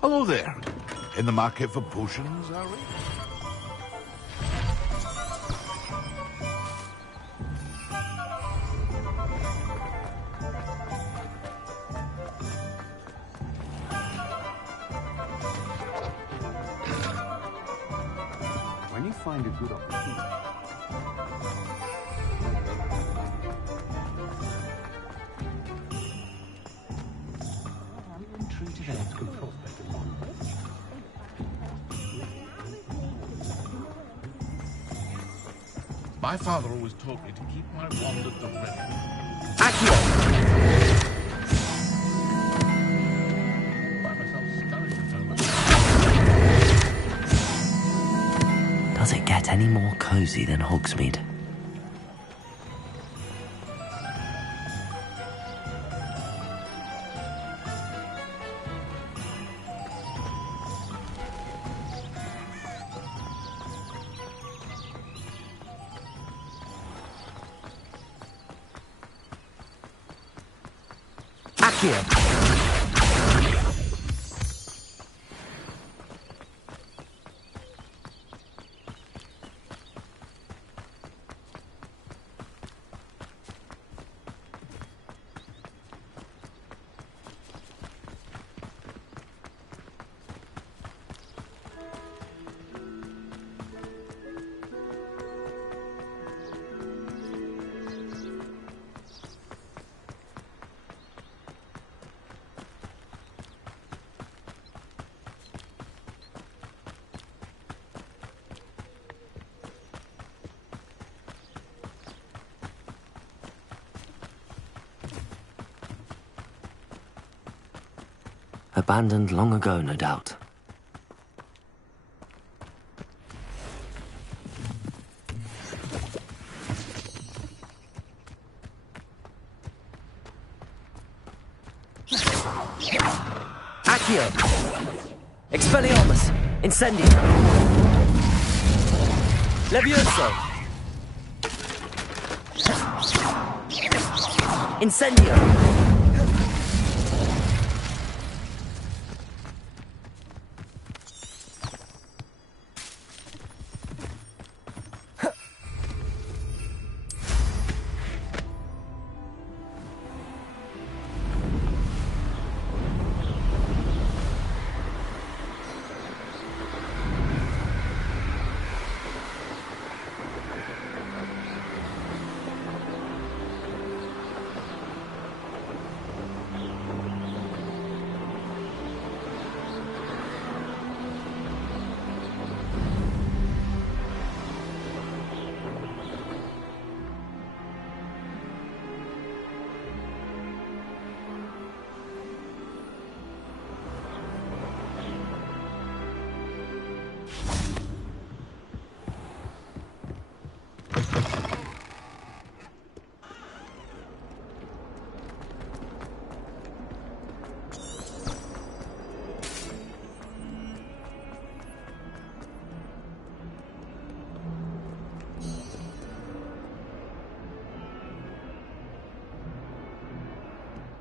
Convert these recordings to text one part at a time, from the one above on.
Hello there. In the market for potions, are we? When you find a good opportunity. My father always taught me to keep my wand at the ready. Accio! Find myself scurrying at home. Does it get any more cozy than Hogsmeade? Abandoned long ago, no doubt. Accio! Expelliarmus! Incendio! Levioso! Incendio!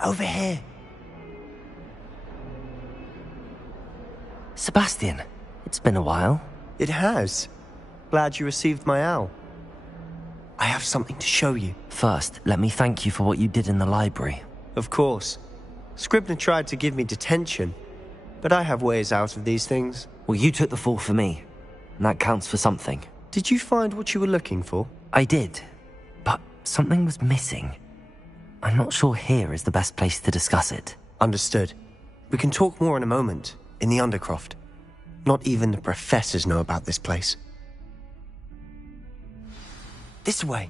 Over here. Sebastian, it's been a while. It has. Glad you received my owl. I have something to show you. First, let me thank you for what you did in the library. Of course. Scribner tried to give me detention, but I have ways out of these things. Well, you took the fall for me, and that counts for something. Did you find what you were looking for? I did, but something was missing. I'm not sure here is the best place to discuss it. Understood. We can talk more in a moment, in the Undercroft. Not even the professors know about this place. This way.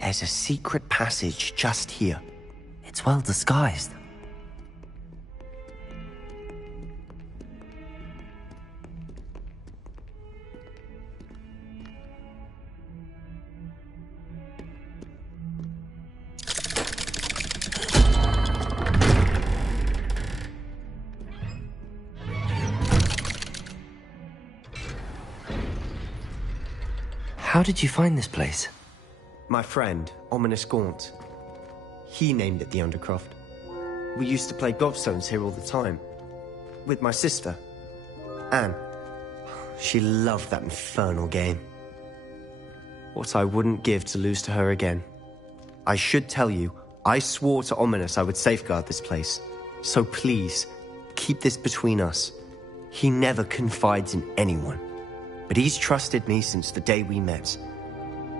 There's a secret passage just here. It's well disguised. How did you find this place? My friend, Ominous Gaunt. He named it the Undercroft. We used to play gobstones here all the time. With my sister, Anne. She loved that infernal game. What I wouldn't give to lose to her again. I should tell you, I swore to Ominous I would safeguard this place. So please, keep this between us. He never confides in anyone. But he's trusted me since the day we met.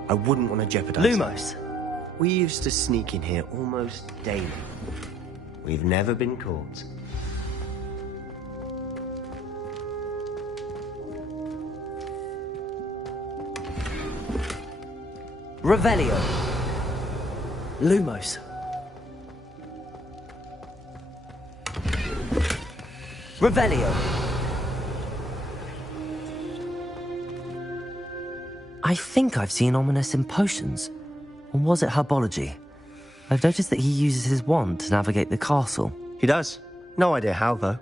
I wouldn't want to jeopardize Lumos! We used to sneak in here almost daily. We've never been caught. Revelio! Lumos! Revelio! I think I've seen Ominous in potions. Or was it herbology? I've noticed that he uses his wand to navigate the castle. He does. No idea how, though.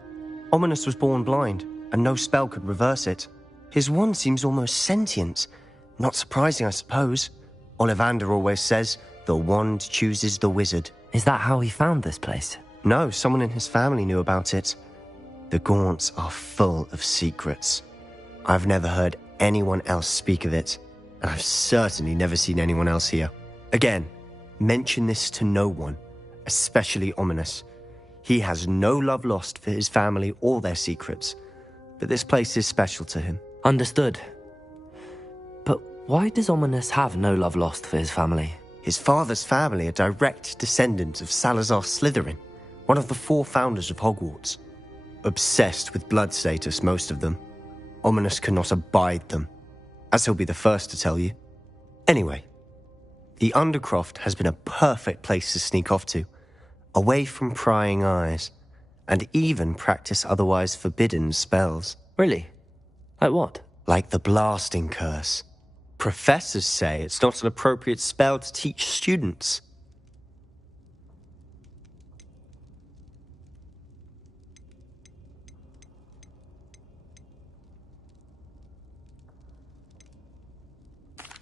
Ominous was born blind, and no spell could reverse it. His wand seems almost sentient. Not surprising, I suppose. Ollivander always says, the wand chooses the wizard. Is that how he found this place? No, someone in his family knew about it. The Gaunts are full of secrets. I've never heard anyone else speak of it, and I've certainly never seen anyone else here. Again, mention this to no one, especially Ominous. He has no love lost for his family or their secrets, but this place is special to him. Understood. But why does Ominous have no love lost for his family? His father's family are direct descendants of Salazar Slytherin, one of the 4 founders of Hogwarts. Obsessed with blood status, most of them. Ominous cannot abide them, as he'll be the first to tell you. Anyway, the Undercroft has been a perfect place to sneak off to, away from prying eyes, and even practice otherwise forbidden spells. Really? Like what? Like the blasting curse. Professors say it's not an appropriate spell to teach students.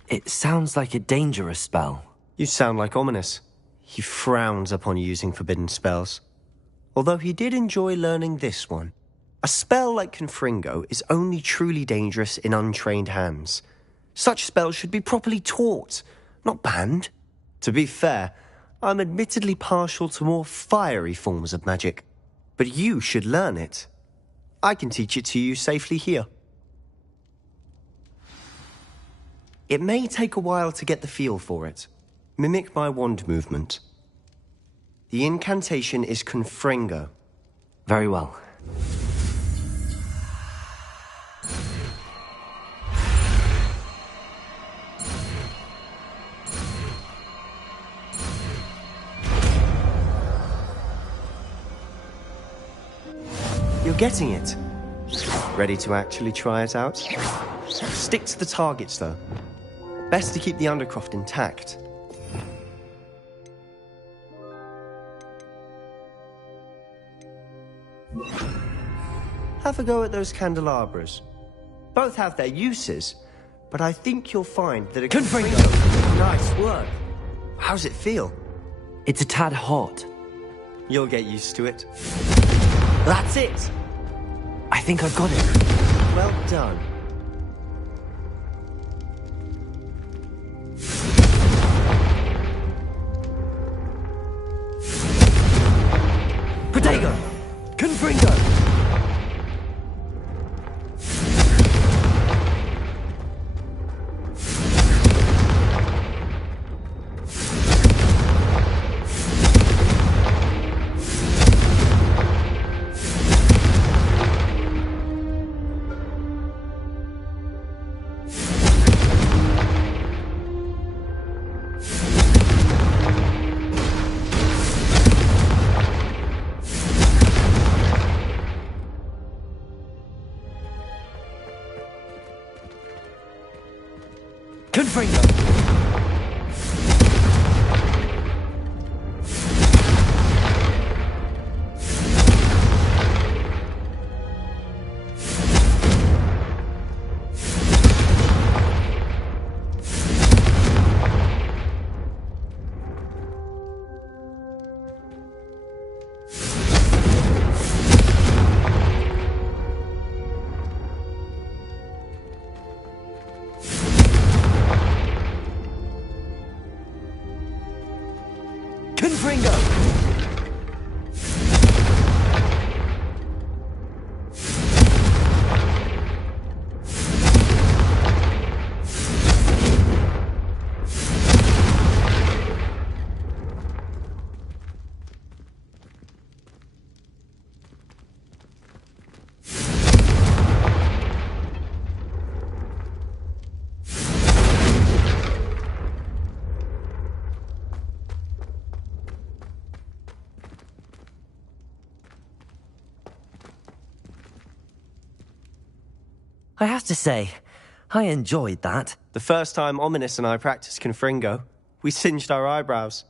It sounds like a dangerous spell. You sound like Ominous. He frowns upon using forbidden spells. Although he did enjoy learning this one. A spell like Confringo is only truly dangerous in untrained hands. Such spells should be properly taught, not banned. To be fair, I'm admittedly partial to more fiery forms of magic. But you should learn it. I can teach it to you safely here. It may take a while to get the feel for it. Mimic my wand movement. The incantation is Confringo. Very well. You're getting it. Ready to actually try it out? Stick to the targets, though. Best to keep the Undercroft intact. Have a go at those candelabras. Both have their uses, but I think you'll find that a Confringo. Nice work. How's it feel? It's a tad hot. You'll get used to it. That's it! I think I've got it. Well done. Protego! Confringo! Confringo! Confringo! I have to say, I enjoyed that. The first time Ominous and I practiced Confringo, we singed our eyebrows.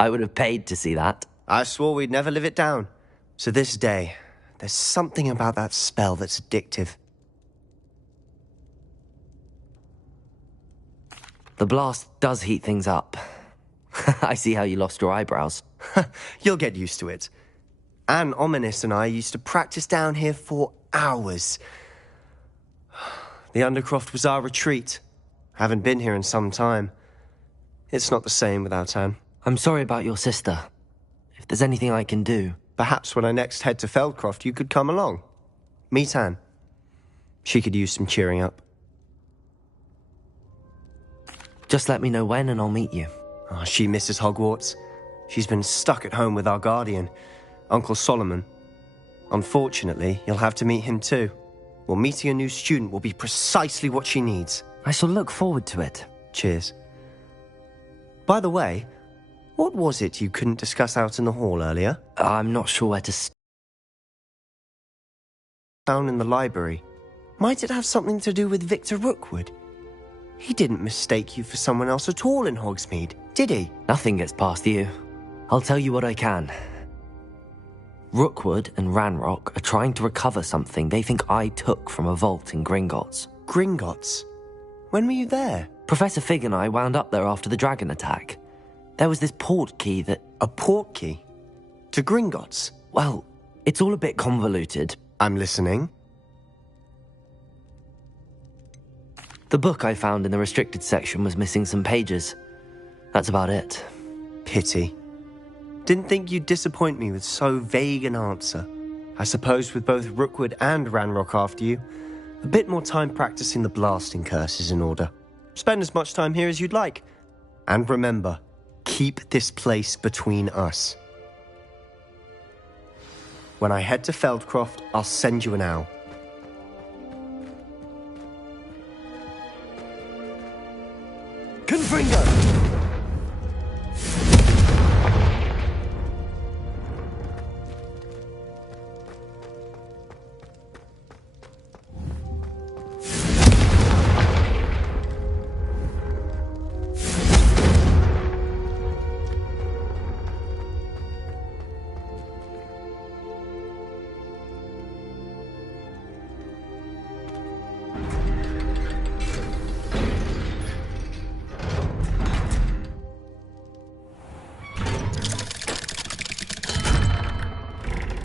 I would have paid to see that. I swore we'd never live it down. So this day, there's something about that spell that's addictive. The blast does heat things up. I see how you lost your eyebrows. You'll get used to it. Anne, Ominous and I used to practice down here for hours. The Undercroft was our retreat. Haven't been here in some time. It's not the same without Anne. I'm sorry about your sister. If there's anything I can do... Perhaps when I next head to Feldcroft, you could come along. Meet Anne. She could use some cheering up. Just let me know when and I'll meet you. Oh, she misses Hogwarts. She's been stuck at home with our guardian, Uncle Solomon. Unfortunately, you'll have to meet him too. Well, meeting a new student will be precisely what she needs. I shall look forward to it. Cheers. By the way, what was it you couldn't discuss out in the hall earlier? I'm not sure where to Down in the library. Might it have something to do with Victor Rookwood? He didn't mistake you for someone else at all in Hogsmeade, did he? Nothing gets past you. I'll tell you what I can. Rookwood and Ranrock are trying to recover something they think I took from a vault in Gringotts. Gringotts? When were you there? Professor Fig and I wound up there after the dragon attack. There was this port key that... A port key? To Gringotts? Well, it's all a bit convoluted. I'm listening. The book I found in the restricted section was missing some pages. That's about it. Pity. Didn't think you'd disappoint me with so vague an answer. I suppose with both Rookwood and Ranrock after you, a bit more time practicing the blasting curse is in order. Spend as much time here as you'd like. And remember, keep this place between us. When I head to Feldcroft, I'll send you an owl. Confringo!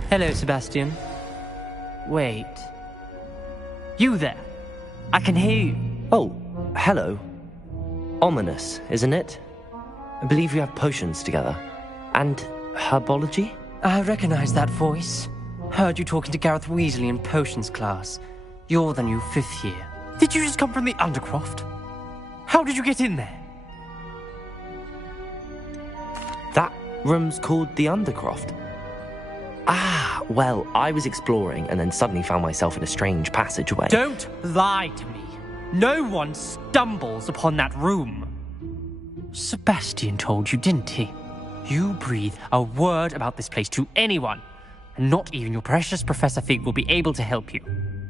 Hello, Sebastian. Wait. You there? I can hear you. Oh, hello. Ominous, isn't it? I believe you have potions together. And herbology? I recognize that voice. Heard you talking to Gareth Weasley in potions class. You're the new 5th year. Did you just come from the Undercroft? How did you get in there? That room's called the Undercroft. Ah, well, I was exploring and then suddenly found myself in a strange passageway. Don't lie to me. No one stumbles upon that room. Sebastian told you, didn't he? You breathe a word about this place to anyone, and not even your precious Professor Fig will be able to help you.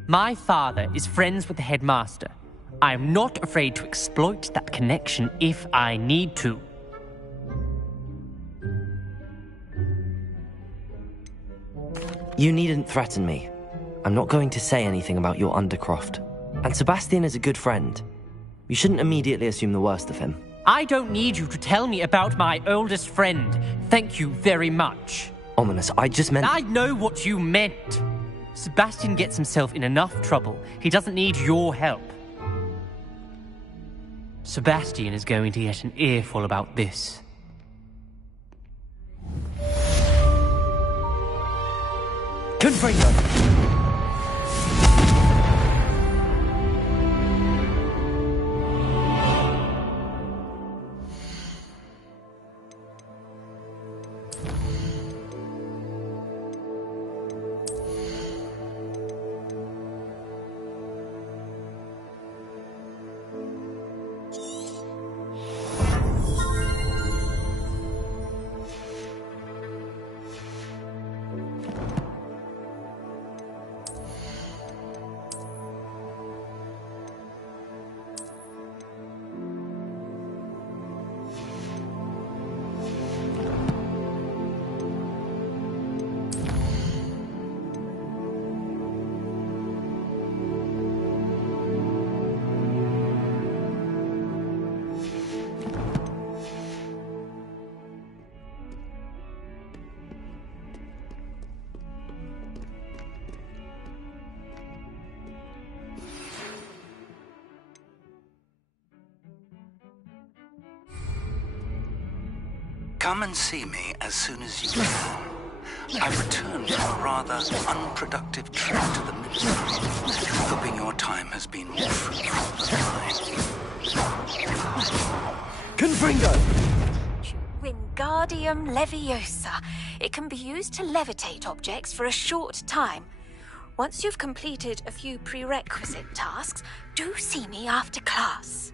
My father is friends with the headmaster. I'm not afraid to exploit that connection if I need to. You needn't threaten me. I'm not going to say anything about your Undercroft. And Sebastian is a good friend. You shouldn't immediately assume the worst of him. I don't need you to tell me about my oldest friend. Thank you very much. Ominous, I just meant... I know what you meant. Sebastian gets himself in enough trouble. He doesn't need your help. Sebastian is going to get an earful about this. Confringo! Come and see me as soon as you can. I've returned from a rather unproductive trip to the Midlands, hoping your time has been more fruitful than mine. Confringo! Wingardium Leviosa. It can be used to levitate objects for a short time. Once you've completed a few prerequisite tasks, do see me after class.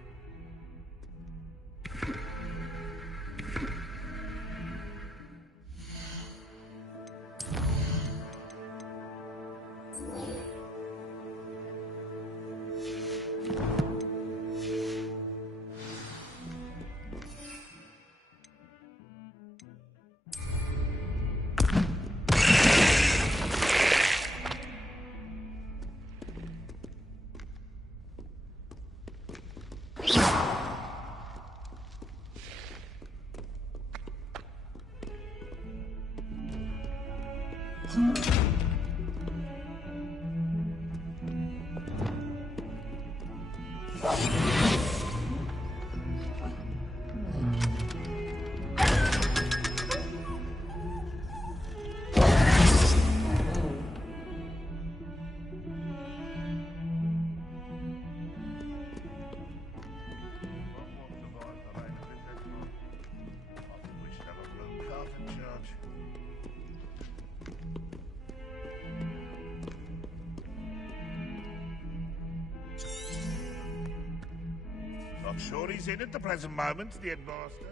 Not sure he's in at the present moment, the headmaster.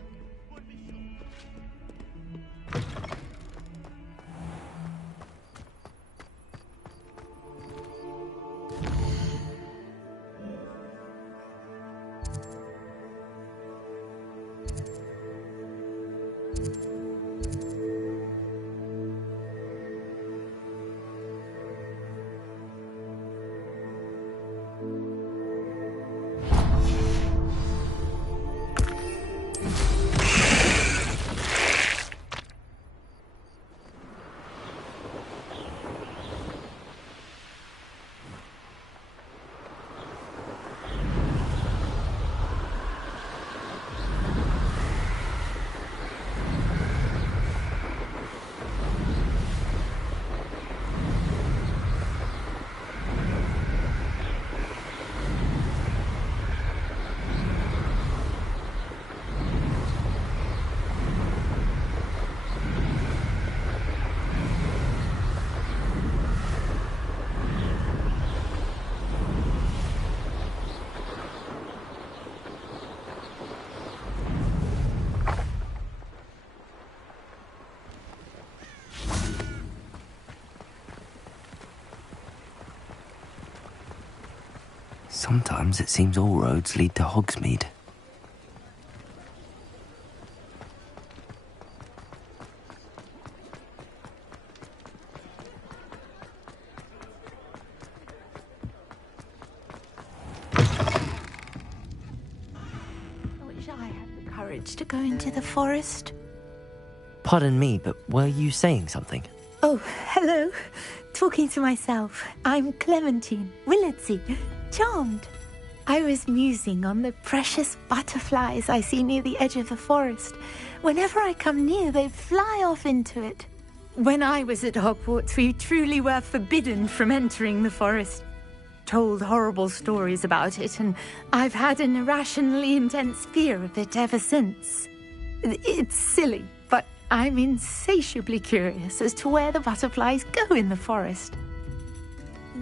Would be sure. Sometimes it seems all roads lead to Hogsmeade. I wish I had the courage to go into the forest. Pardon me, but were you saying something? Oh, hello. Talking to myself. I'm Clementine Willardsey. Charmed. I was musing on the precious butterflies I see near the edge of the forest. Whenever I come near, they fly off into it. When I was at Hogwarts, we truly were forbidden from entering the forest. Told horrible stories about it, and I've had an irrationally intense fear of it ever since. It's silly, but I'm insatiably curious as to where the butterflies go in the forest.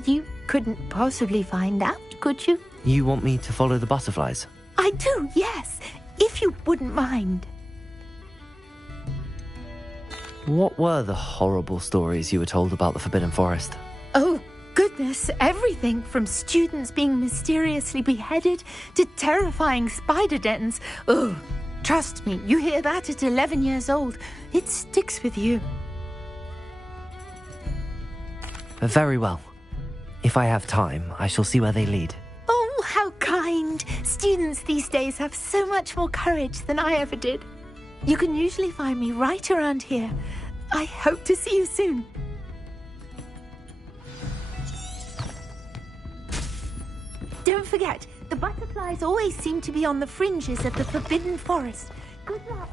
You couldn't possibly find out, could you? You want me to follow the butterflies? I do, yes, if you wouldn't mind. What were the horrible stories you were told about the Forbidden Forest? Oh, goodness, everything from students being mysteriously beheaded to terrifying spider dens. Oh, trust me, you hear that at 11 years old, it sticks with you. Very well. If I have time, I shall see where they lead. Oh, how kind. Students these days have so much more courage than I ever did. You can usually find me right around here. I hope to see you soon. Don't forget, the butterflies always seem to be on the fringes of the Forbidden Forest. Good luck.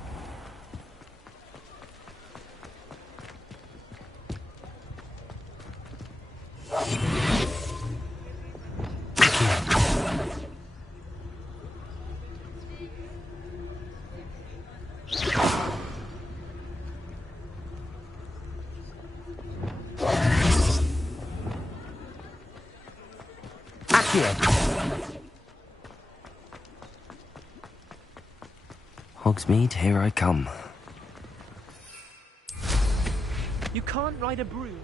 Hogsmeade, here I come. You can't ride a broom.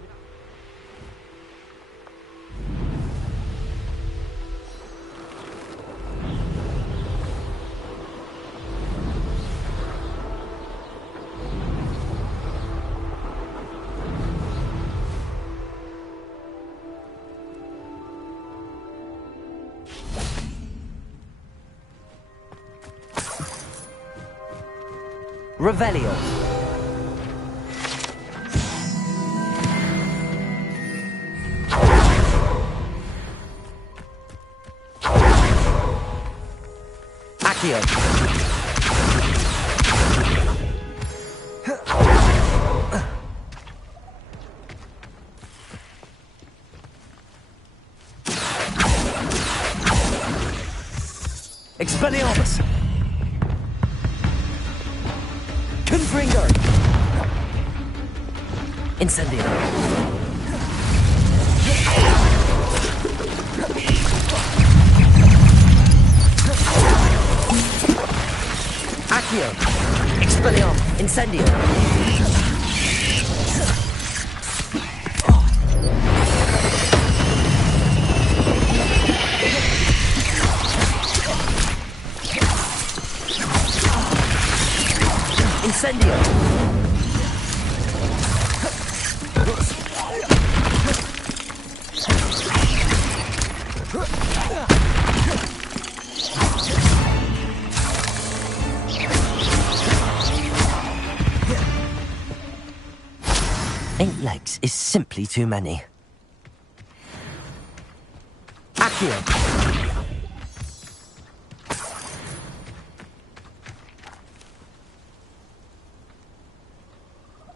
Revelio. Accio. Expelliarmus. Confringo. Incendio. Accio. Expelliarmus. Incendio. Incendio. Eight legs is simply too many. Accio.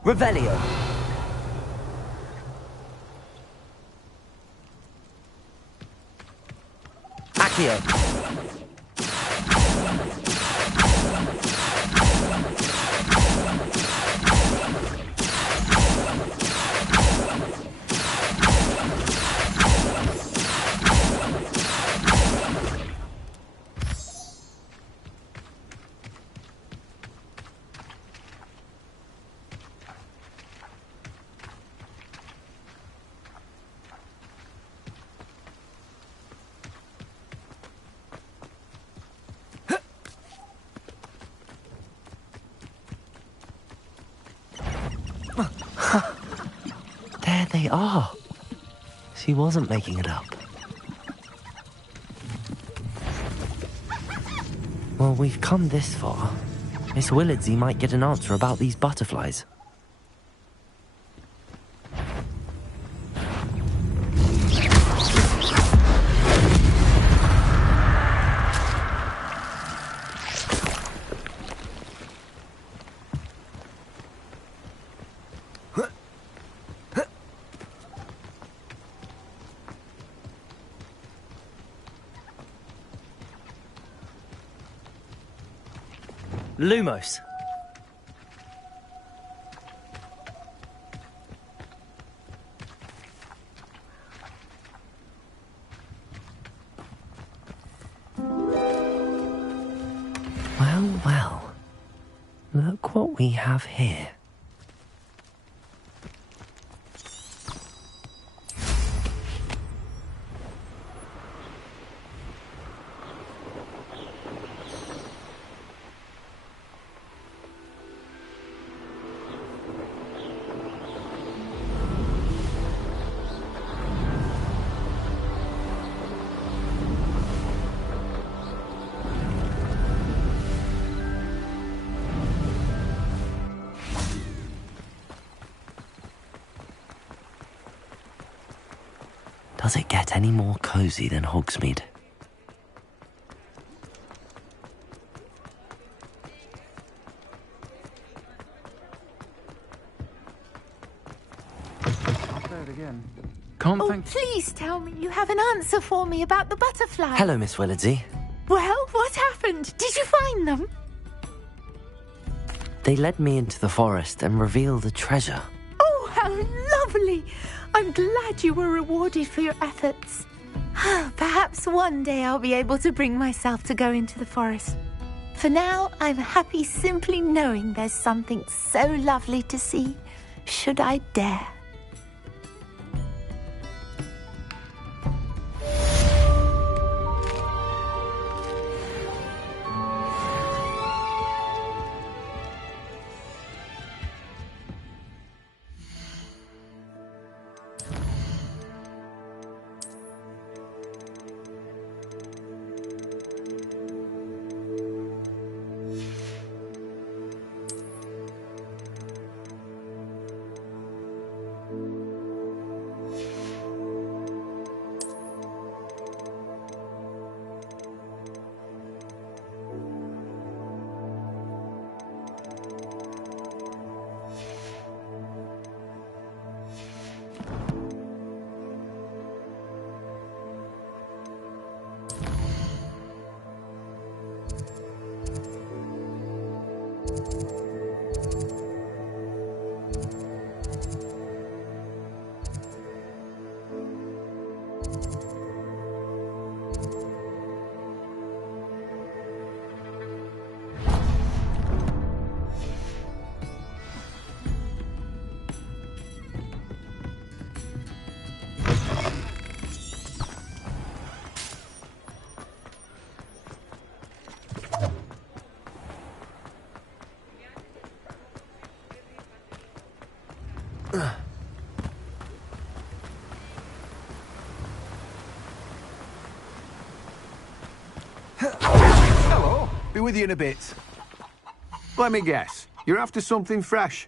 Revelio. Accio. they are. She wasn't making it up. Well, we've come this far. Miss Willardsey might get an answer about these butterflies. Lumos. Well, well. Look what we have here. Does it get any more cozy than Hogsmeade? Oh, please tell me you have an answer for me about the butterfly. Hello, Miss Willardsey. Well, what happened? Did you find them? They led me into the forest and revealed a treasure. Oh, how lovely! I'm glad you were rewarded for your efforts. Perhaps one day I'll be able to bring myself to go into the forest. For now, I'm happy simply knowing there's something so lovely to see, should I dare. Hello, be with you in a bit. Let me guess, you're after something fresh?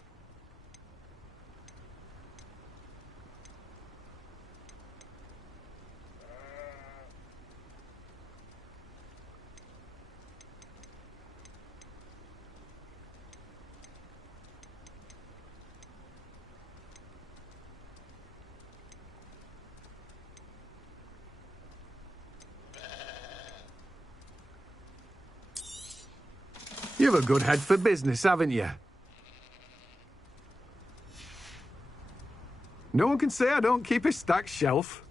You've a good head for business, haven't you? No one can say I don't keep a stacked shelf.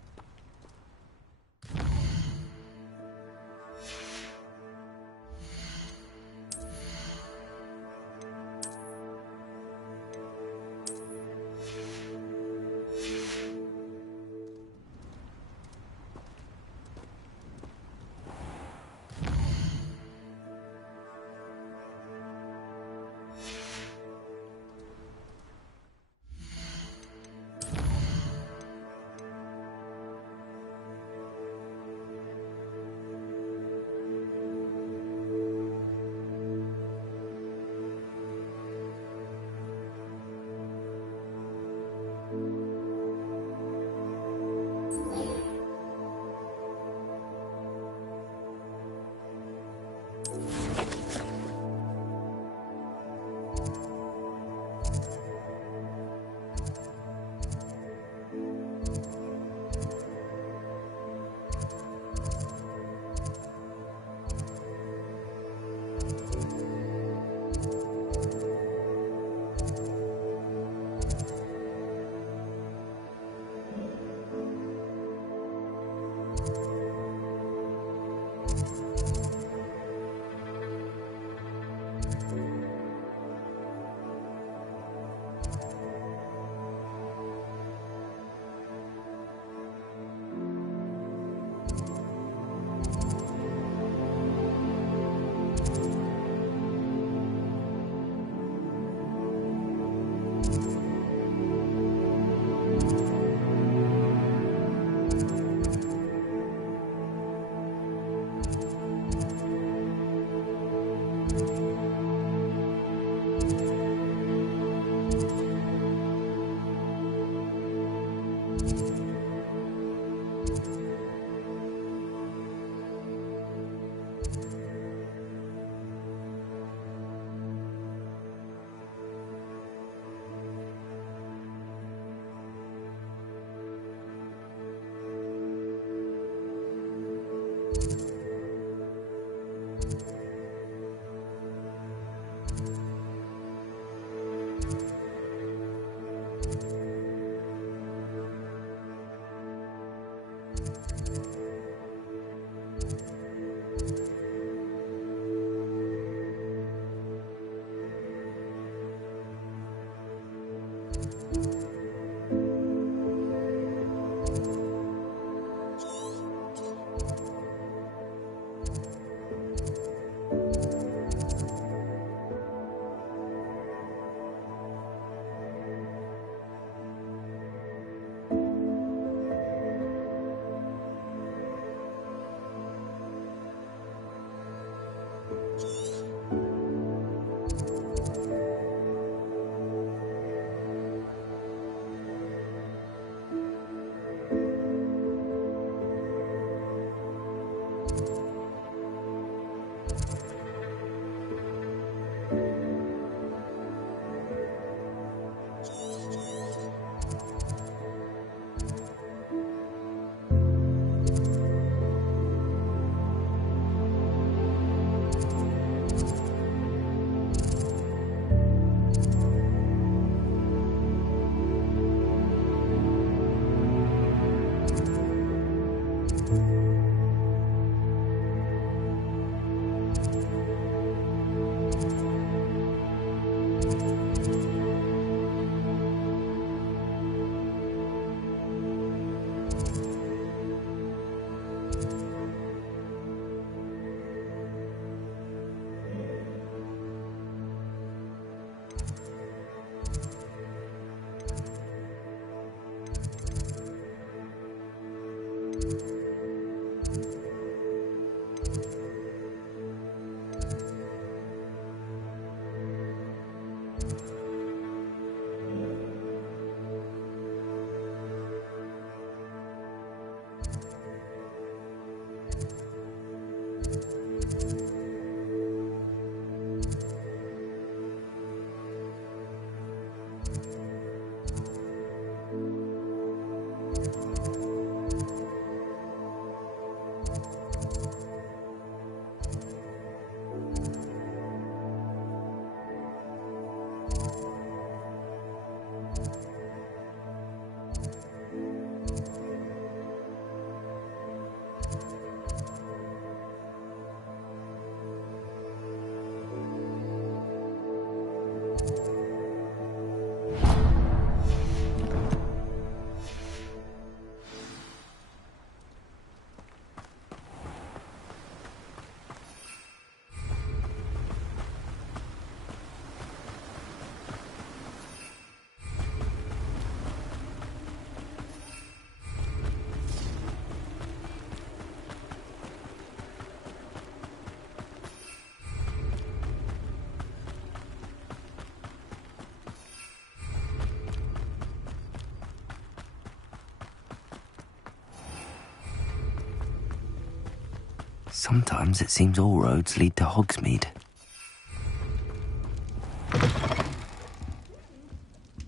Sometimes it seems all roads lead to Hogsmeade.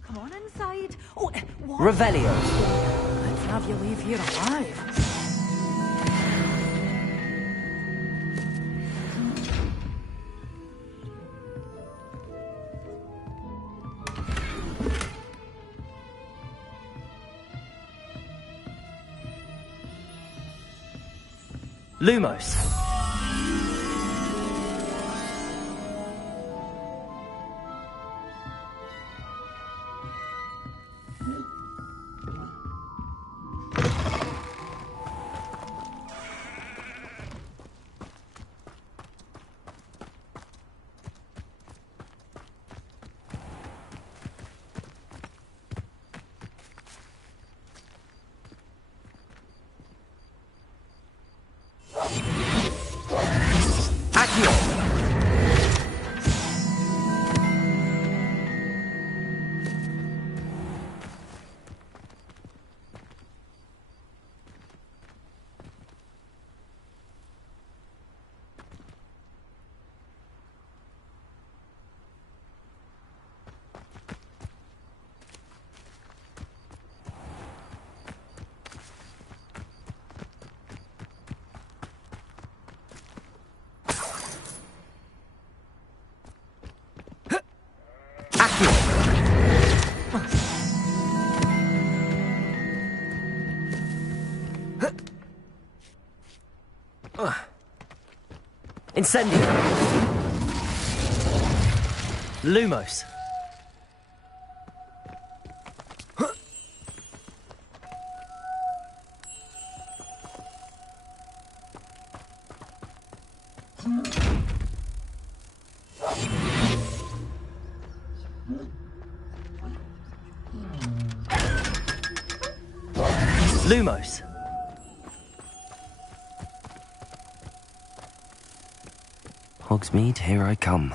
Come on inside. Oh, what? Revelio. Let's have you leave here alive. Lumos. Incendio! Lumos! Lumos! Hogsmeade, here I come.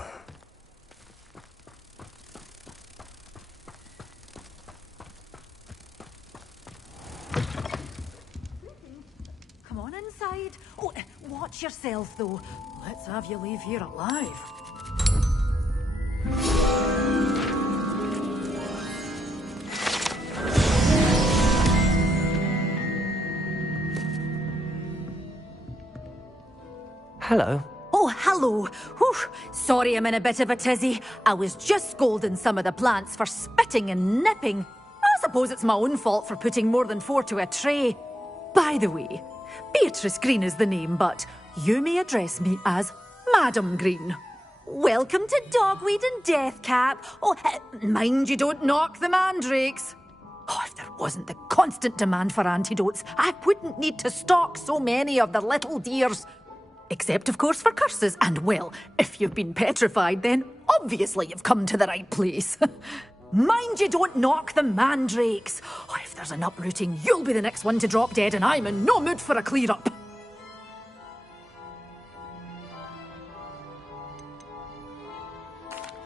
Come on inside. Oh, watch yourself, though. Let's have you leave here alive. Hello. Oh, hello. Whew. Sorry I'm in a bit of a tizzy. I was just scolding some of the plants for spitting and nipping. I suppose it's my own fault for putting more than 4 to a tray. By the way, Beatrice Green is the name, but you may address me as Madam Green. Welcome to Dogweed and Deathcap. Oh, mind you don't knock the mandrakes. Oh, if there wasn't the constant demand for antidotes, I wouldn't need to stock so many of the little dears. Except, of course, for curses. And, well, if you've been petrified, then obviously you've come to the right place. Mind you don't knock the mandrakes. Oh, if there's an uprooting, you'll be the next one to drop dead, and I'm in no mood for a clear-up.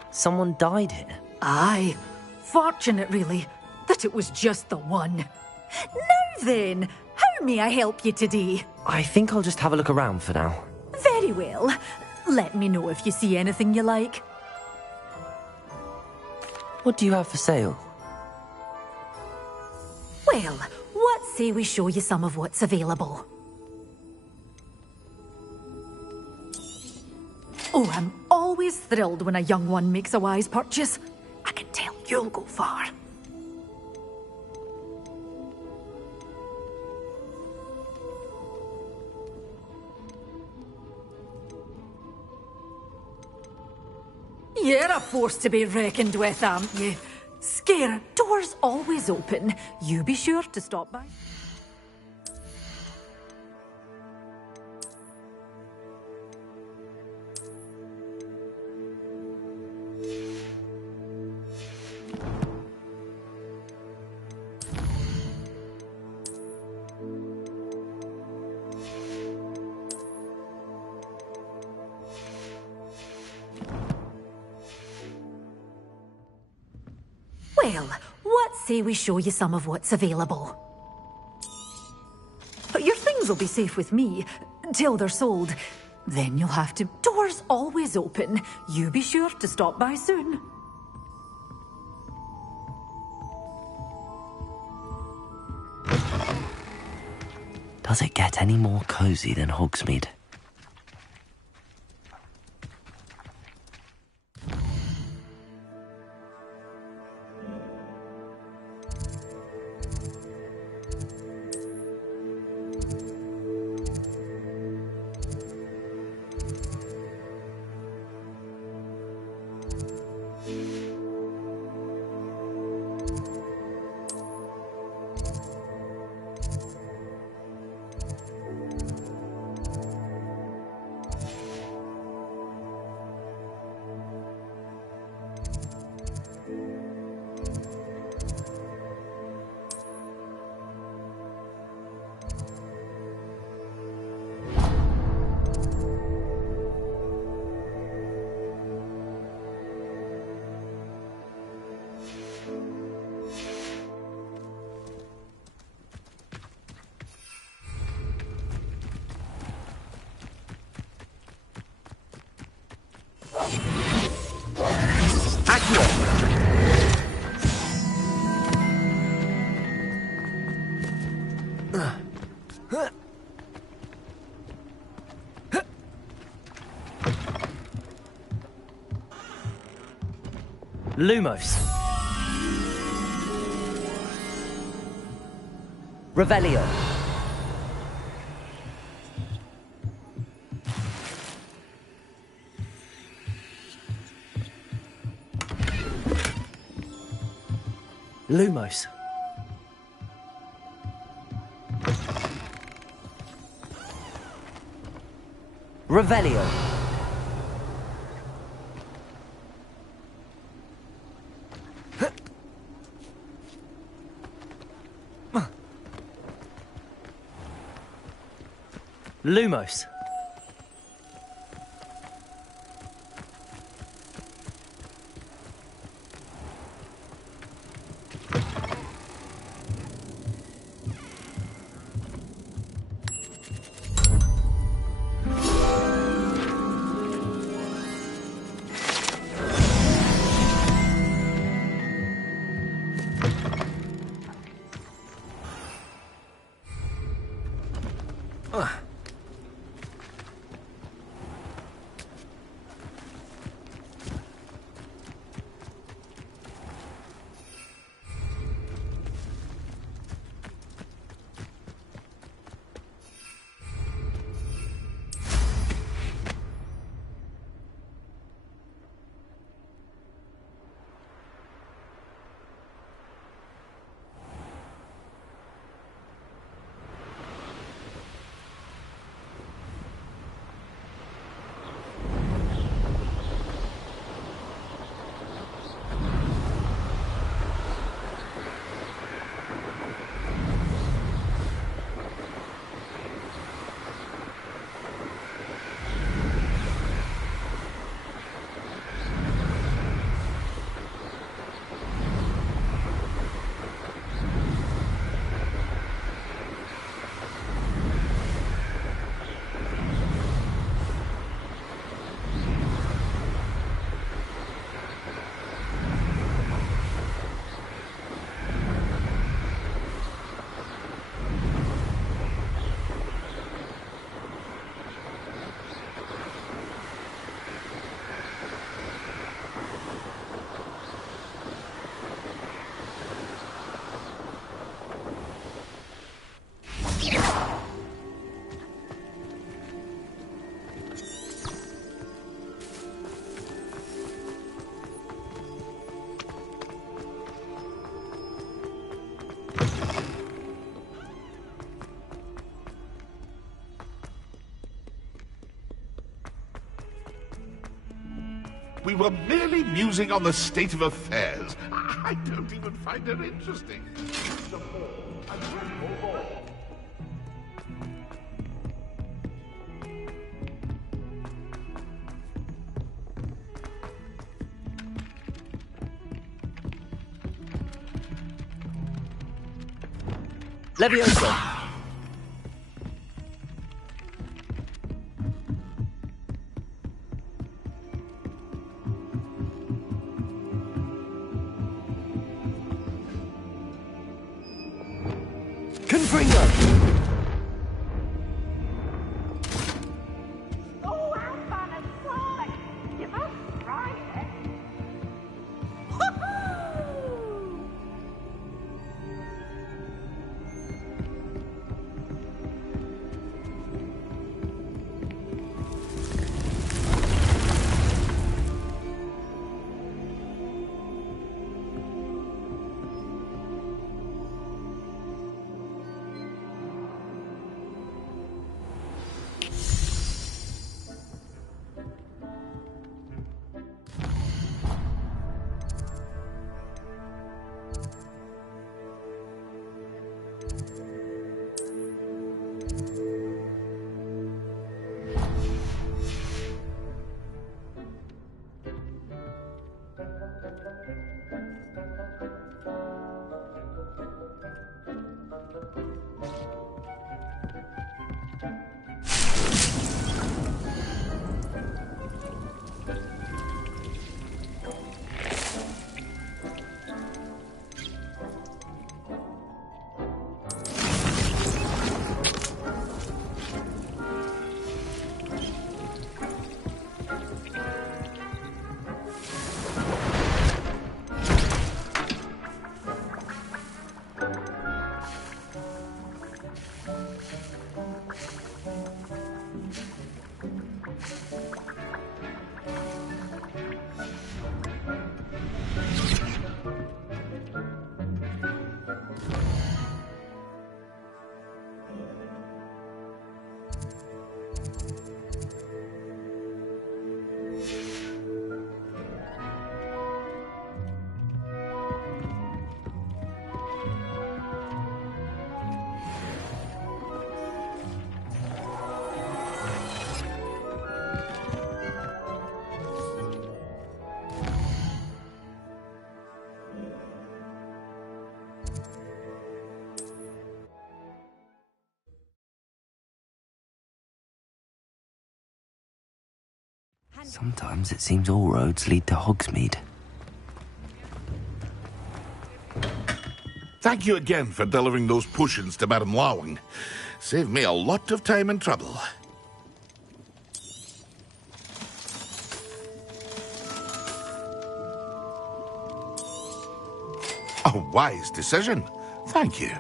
Someone died here. Aye. Fortunate, really, that it was just the one. Now then, how may I help you today? I think I'll just have a look around for now. Very well. Let me know if you see anything you like. What do you have for sale? Well, what say we show you some of what's available? Oh, I'm always thrilled when a young one makes a wise purchase. I can tell you'll go far. You're a force to be reckoned with, aren't you? Scare, doors always open. You be sure to stop by. Well, what say we show you some of what's available? Your things will be safe with me, till they're sold. Then you'll have to... Doors always open. You be sure to stop by soon. Does it get any more cozy than Hogsmeade? Lumos. Revelio. Lumos. Revelio. Lumos. We were merely musing on the state of affairs. I don't even find her interesting. Levioso. Confringo. Oh, how fun and fly! You must try it. Sometimes it seems all roads lead to Hogsmeade. Thank you again for delivering those potions to Madame Lawing. Saved me a lot of time and trouble. A wise decision. Thank you.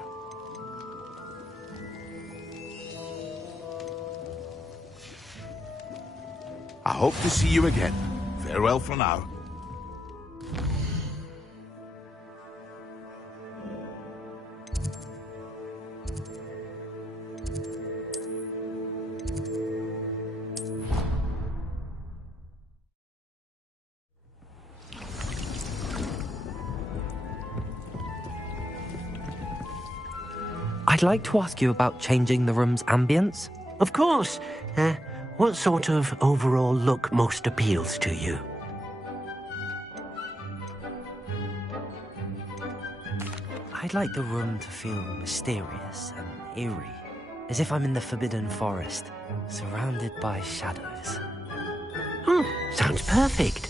I hope to see you again. Farewell for now. I'd like to ask you about changing the room's ambience. Of course. What sort of overall look most appeals to you? I'd like the room to feel mysterious and eerie, as if I'm in the Forbidden Forest, surrounded by shadows. Sounds perfect.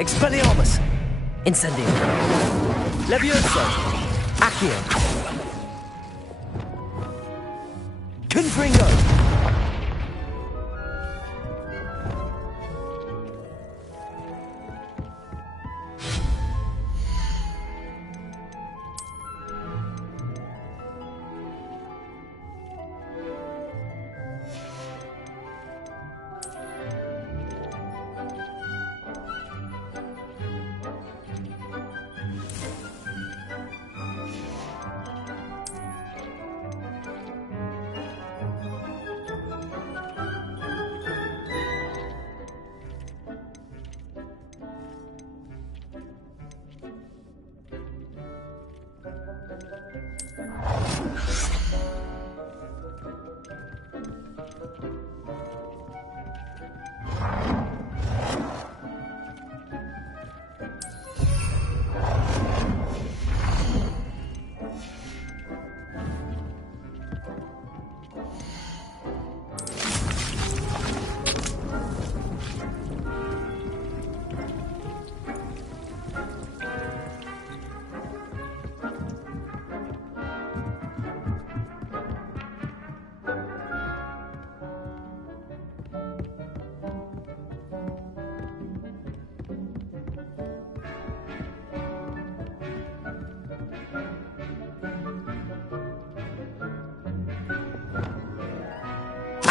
Expelliarmus! Incendium! Levioso! Accio! Confringo!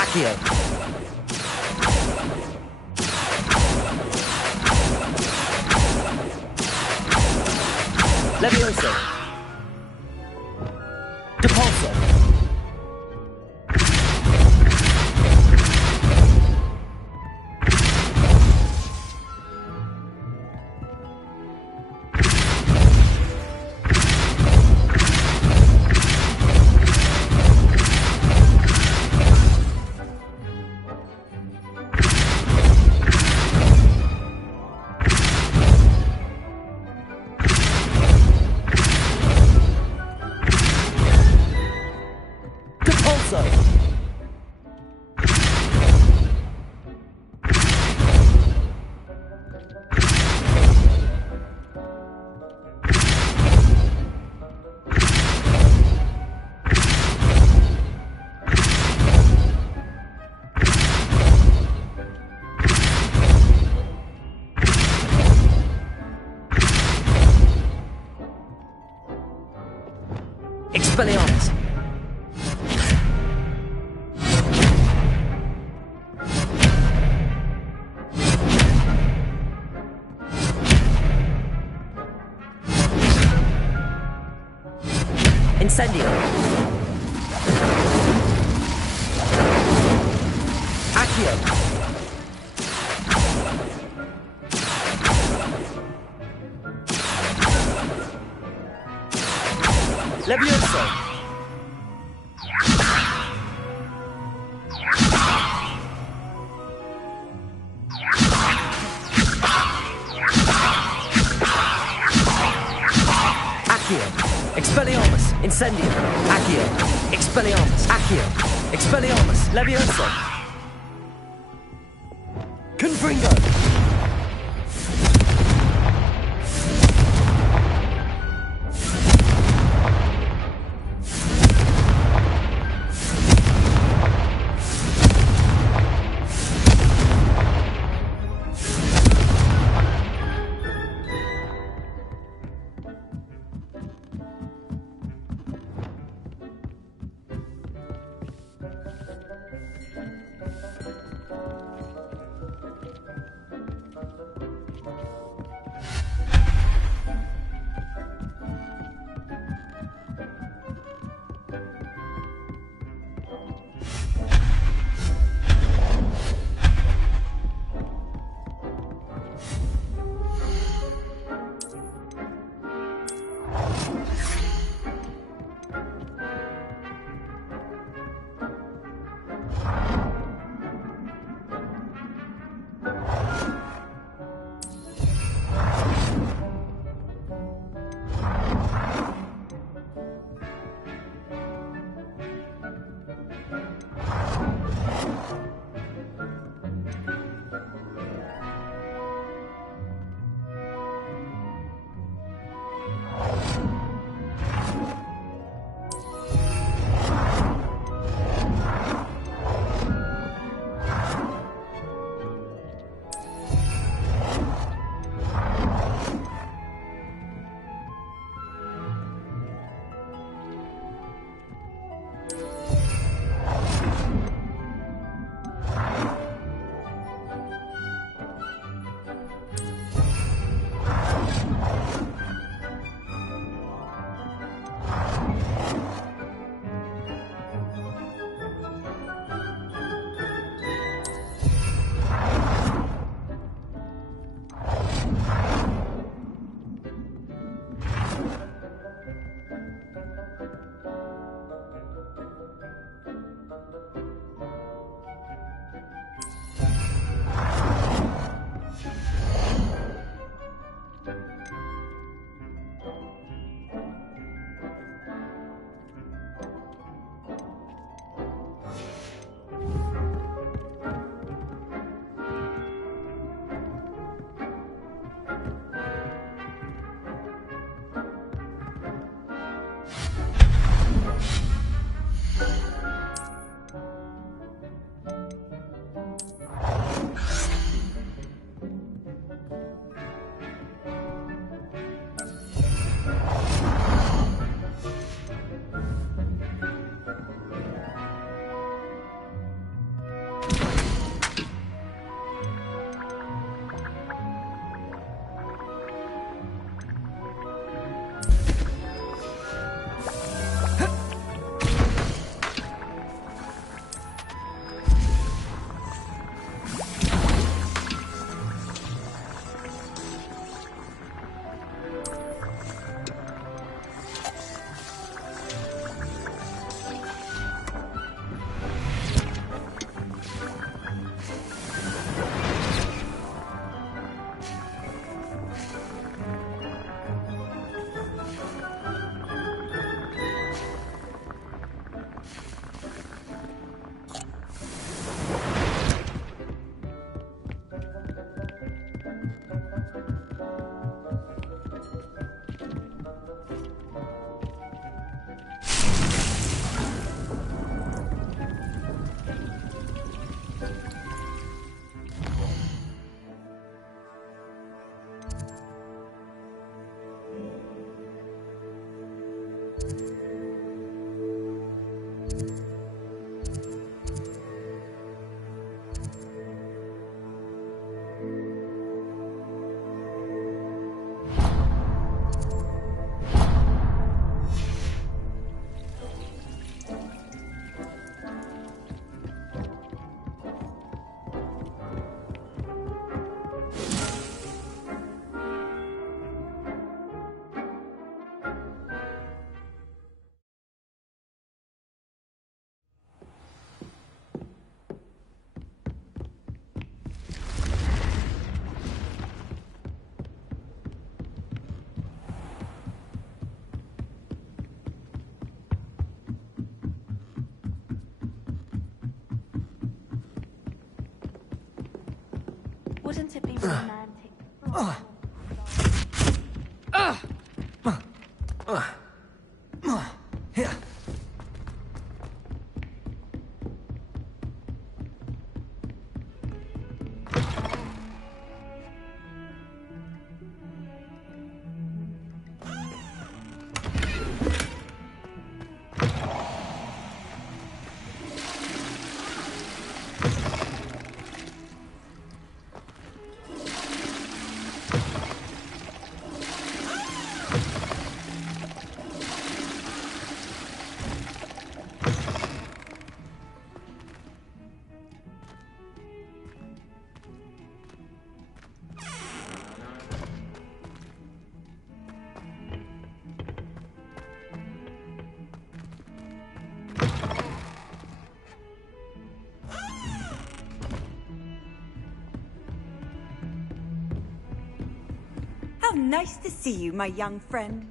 Accio! Levioso! Depulso! Incendio. Accio. Levioso. Accio. Expelliarmus. Incendio. Accio. Expelliarmus. Accio. Expelliarmus. Levioso. Confringo. Wouldn't it be romantic? How nice to see you, my young friend.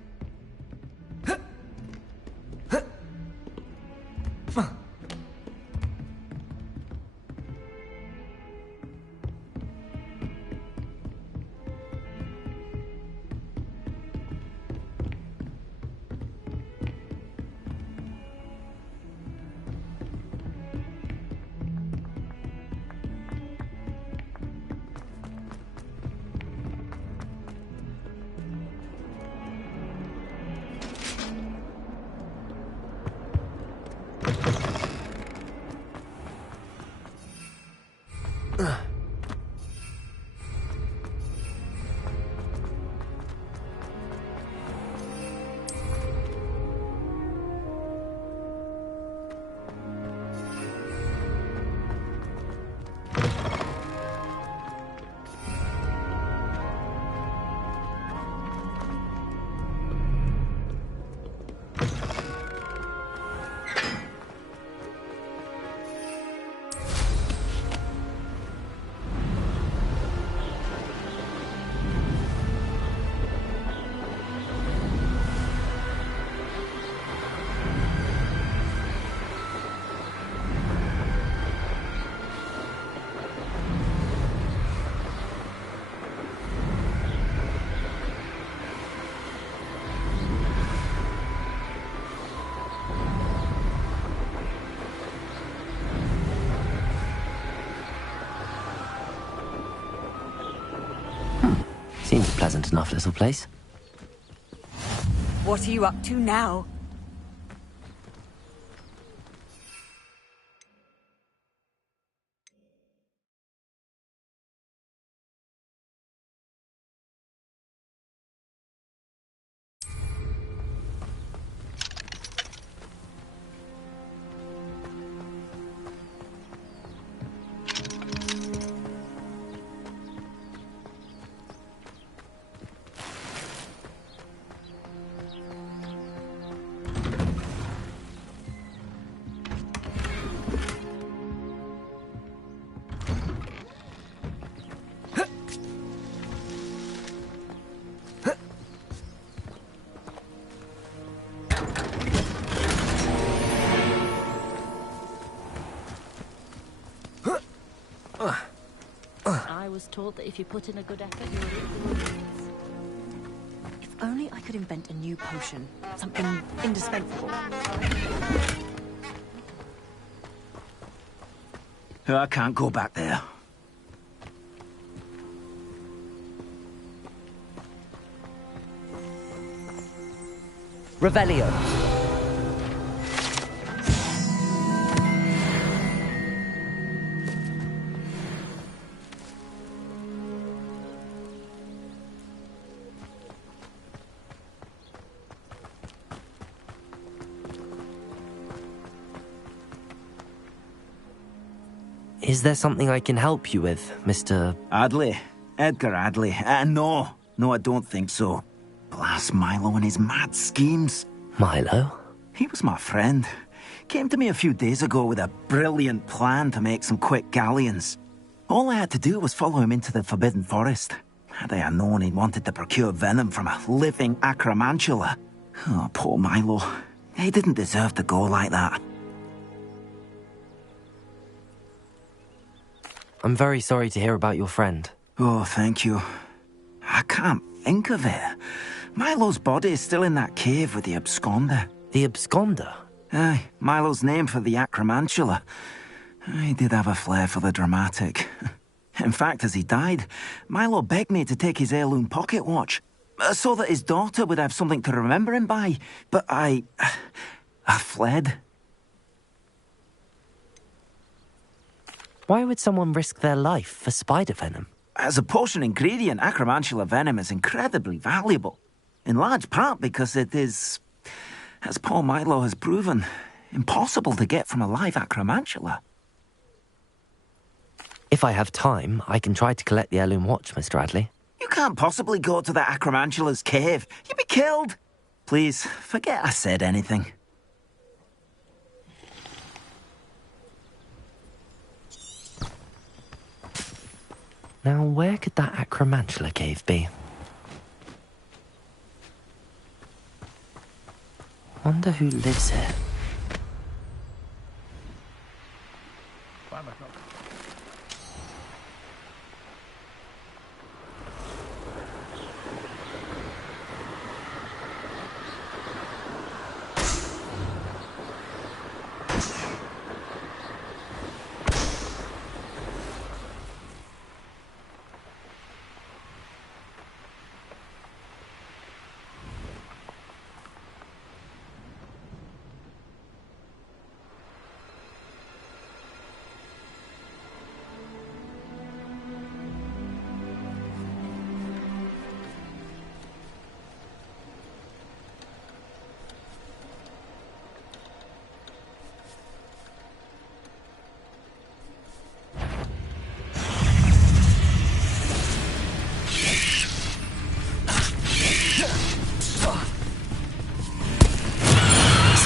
Seems a pleasant enough little place. What are you up to now? I was told that if you put in a good effort, you will reap the rewards. If only I could invent a new potion. Something indispensable. I can't go back there. Revelio. Is there something I can help you with, Mr. Adley? Edgar Adley? No, I don't think so. Blast Milo and his mad schemes. Milo? He was my friend. Came to me a few days ago with a brilliant plan to make some quick galleons. All I had to do was follow him into the Forbidden Forest. Had I known he wanted to procure venom from a living acromantula. Oh, poor Milo. He didn't deserve to go like that. I'm very sorry to hear about your friend. Oh, thank you. I can't think of it. Milo's body is still in that cave with the absconder. The absconder? Aye, Milo's name for the acromantula. He did have a flair for the dramatic. In fact, as he died, Milo begged me to take his heirloom pocket watch, so that his daughter would have something to remember him by. But I fled. Why would someone risk their life for spider venom? As a potion ingredient, acromantula venom is incredibly valuable. In large part because it is, as poor Milo has proven, impossible to get from a live acromantula. If I have time, I can try to collect the heirloom watch, Mr. Radley. You can't possibly go to the acromantula's cave. You'd be killed. Please, forget I said anything. Now, where could that acromantula cave be? Wonder who lives here.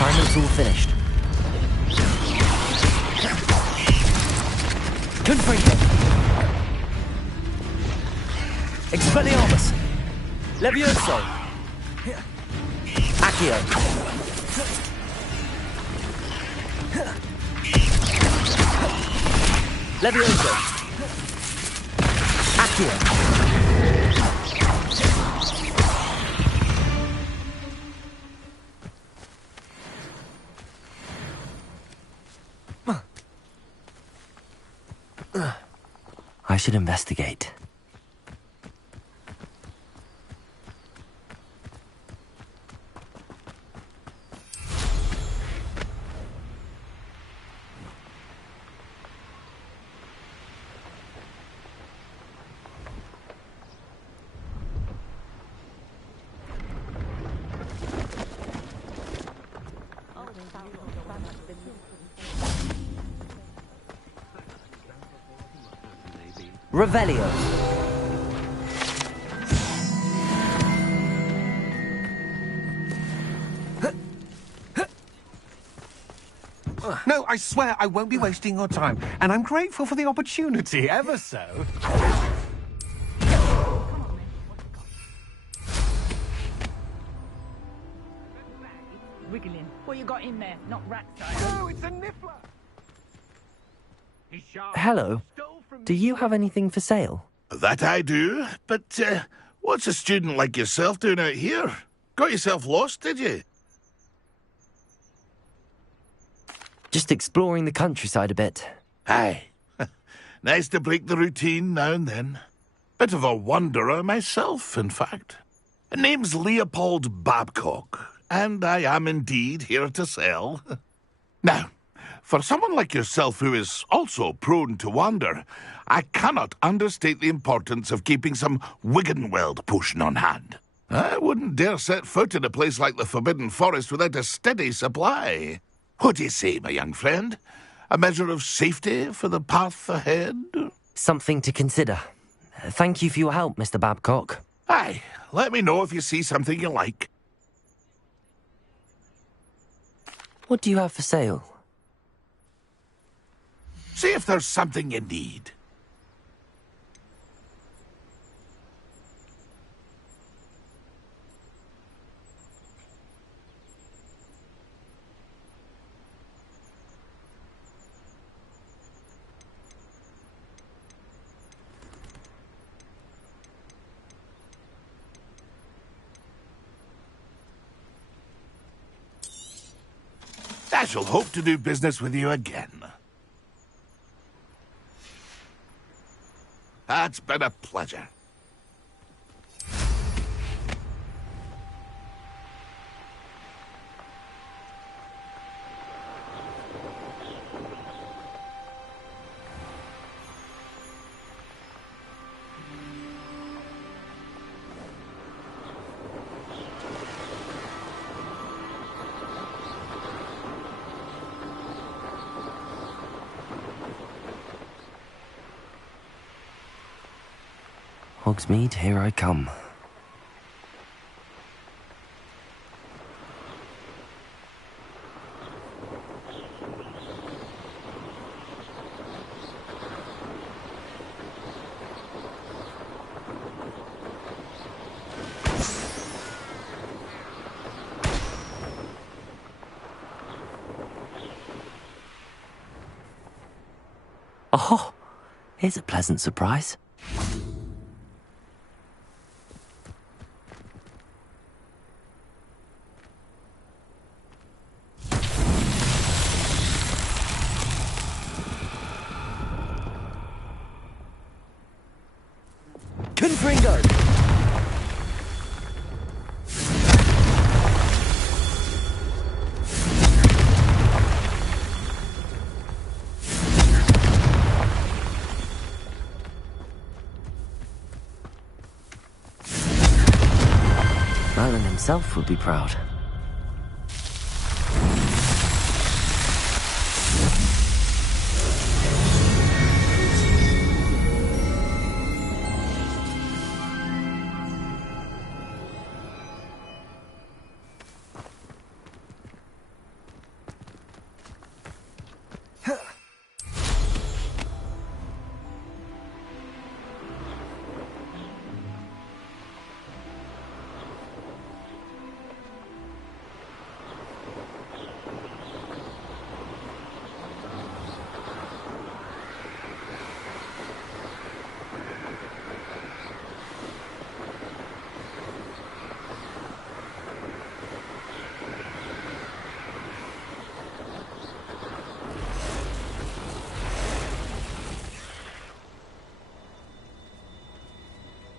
Assignment's all finished. Confringo. Expelliarmus. Levioso. Accio. Levioso. Accio. I should investigate. Revelio. No, I swear I won't be wasting your time, and I'm grateful for the opportunity, ever so. Wiggling. What you got in there? Not rat No, it's a niffler. Hello. Do you have anything for sale? That I do, but what's a student like yourself doing out here? Got yourself lost, did you? Just exploring the countryside a bit. Aye. Nice to break the routine now and then. Bit of a wanderer myself, in fact. Name's Leopold Babcock, and I am indeed here to sell. Now, for someone like yourself who is also prone to wander, I cannot understate the importance of keeping some Wiggenweld potion on hand. I wouldn't dare set foot in a place like the Forbidden Forest without a steady supply. What do you say, my young friend? A measure of safety for the path ahead? Something to consider. Thank you for your help, Mr. Babcock. Aye, let me know if you see something you like. What do you have for sale? See if there's something you need. I shall hope to do business with you again. It's been a pleasure. Hogsmeade, here I come. Oh, here's a pleasant surprise. Confringo! Merlin himself would be proud.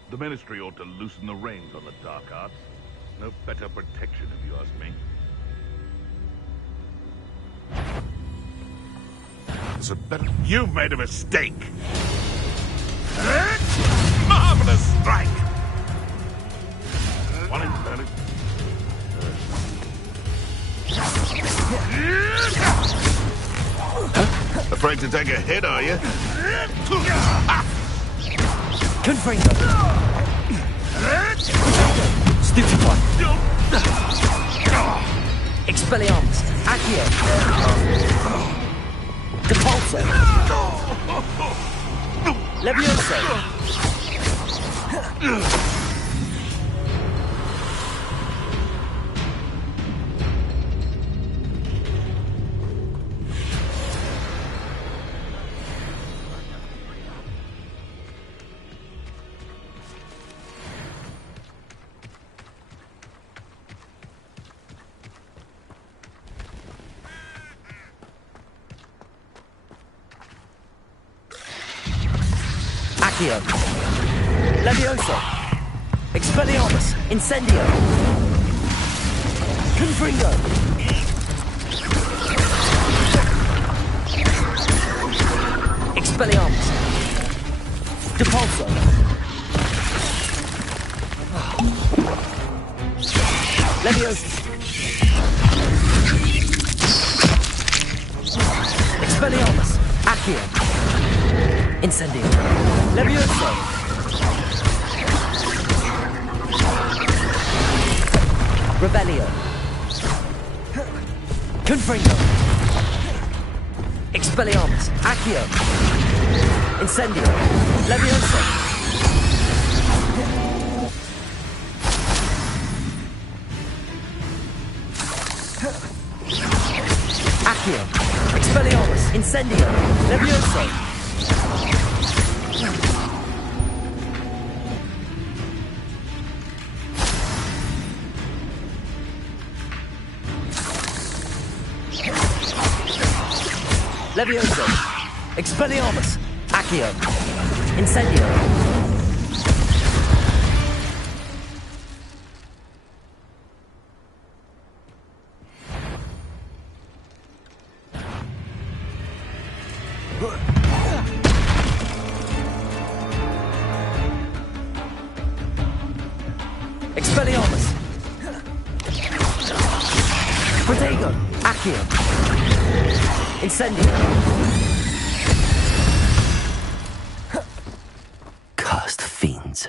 The Ministry ought to loosen the reins on the dark arts. No better protection, if you ask me. It's a better... You've made a mistake! Marvelous strike! One in turn. Afraid to take a hit, are you? Confringo! Stupid one! Expelliarmus! Accio! Depulso! Levioso! Accio! Levioso! Expelliarmus! Incendio! Confringo! Expelliarmus! Depulso! Levioso! Expelliarmus! Accio! Incendio! Levioso! Rebellio! Confringo! Expelliarmus! Accio! Incendio! Levioso! Accio! Expelliarmus! Incendio! Levioso! Levioso! Expelliarmus! Accio! Incendio! Expelliarmus! Protego! Accio! Incendio! Cursed fiends.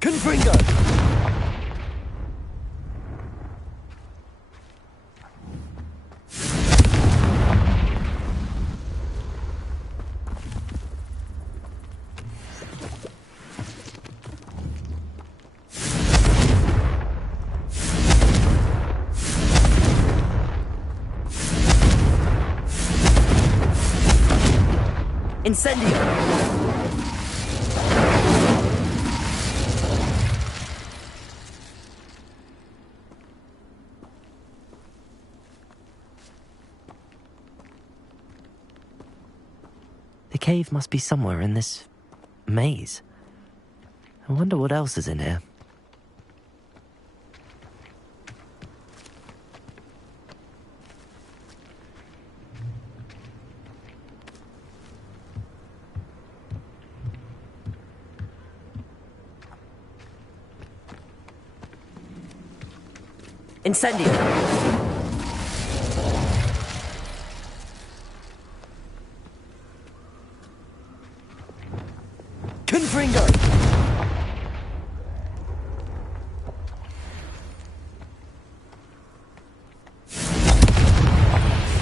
Confringo! Incendio! The cave must be somewhere in this maze. I wonder what else is in here. Incendio! Confringo!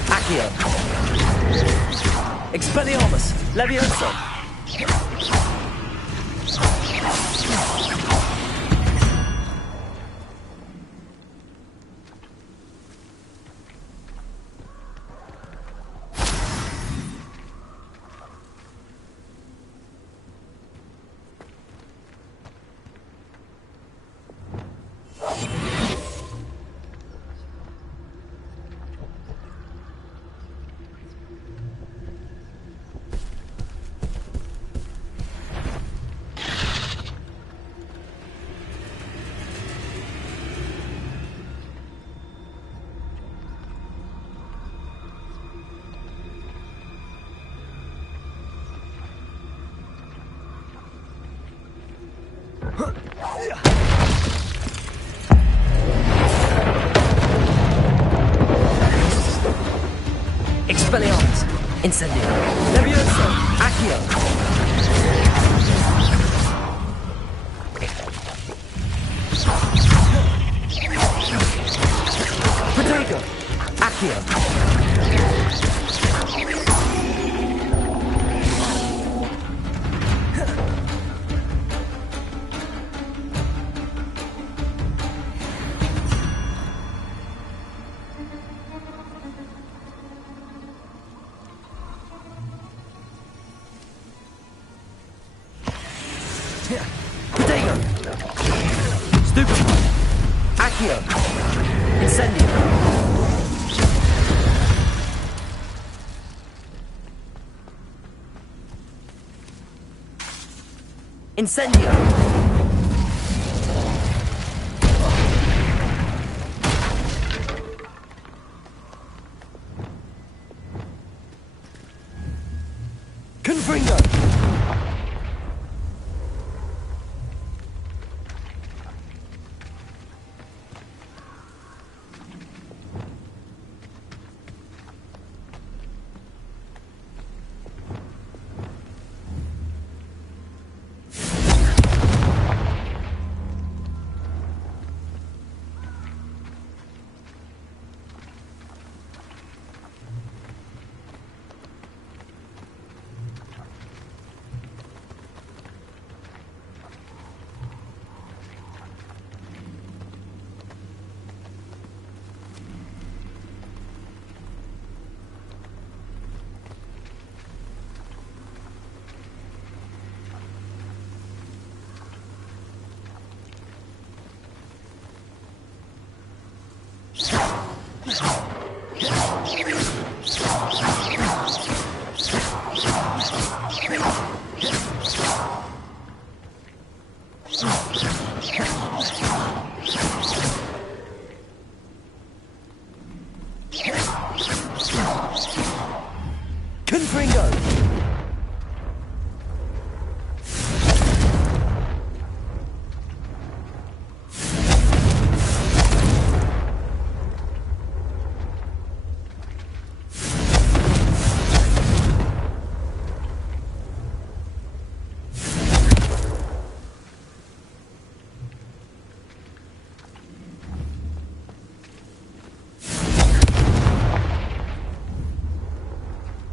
Accio! Expelliarmus! Levioso! Expelliarmus! Incendio! Levioso! Accio! Protego! Accio! Protego! Stupid! Accio! Incendio! Incendio! Confringo!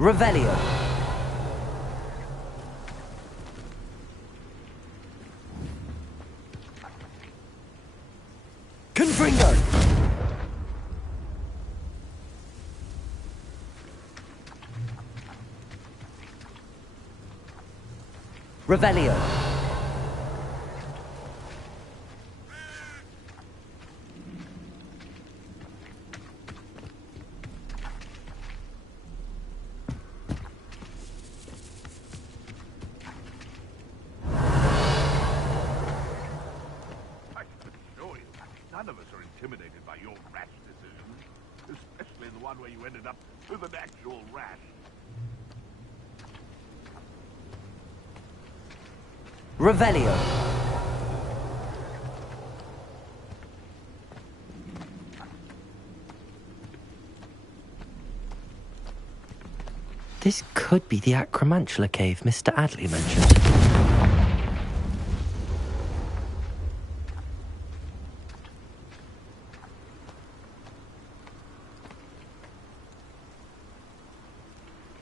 Revelio. Confringo. Revelio. None of us are intimidated by your rash decisions, especially the one where you ended up with an actual rash. Revelio. This could be the Acromantula cave Mr. Adley mentioned.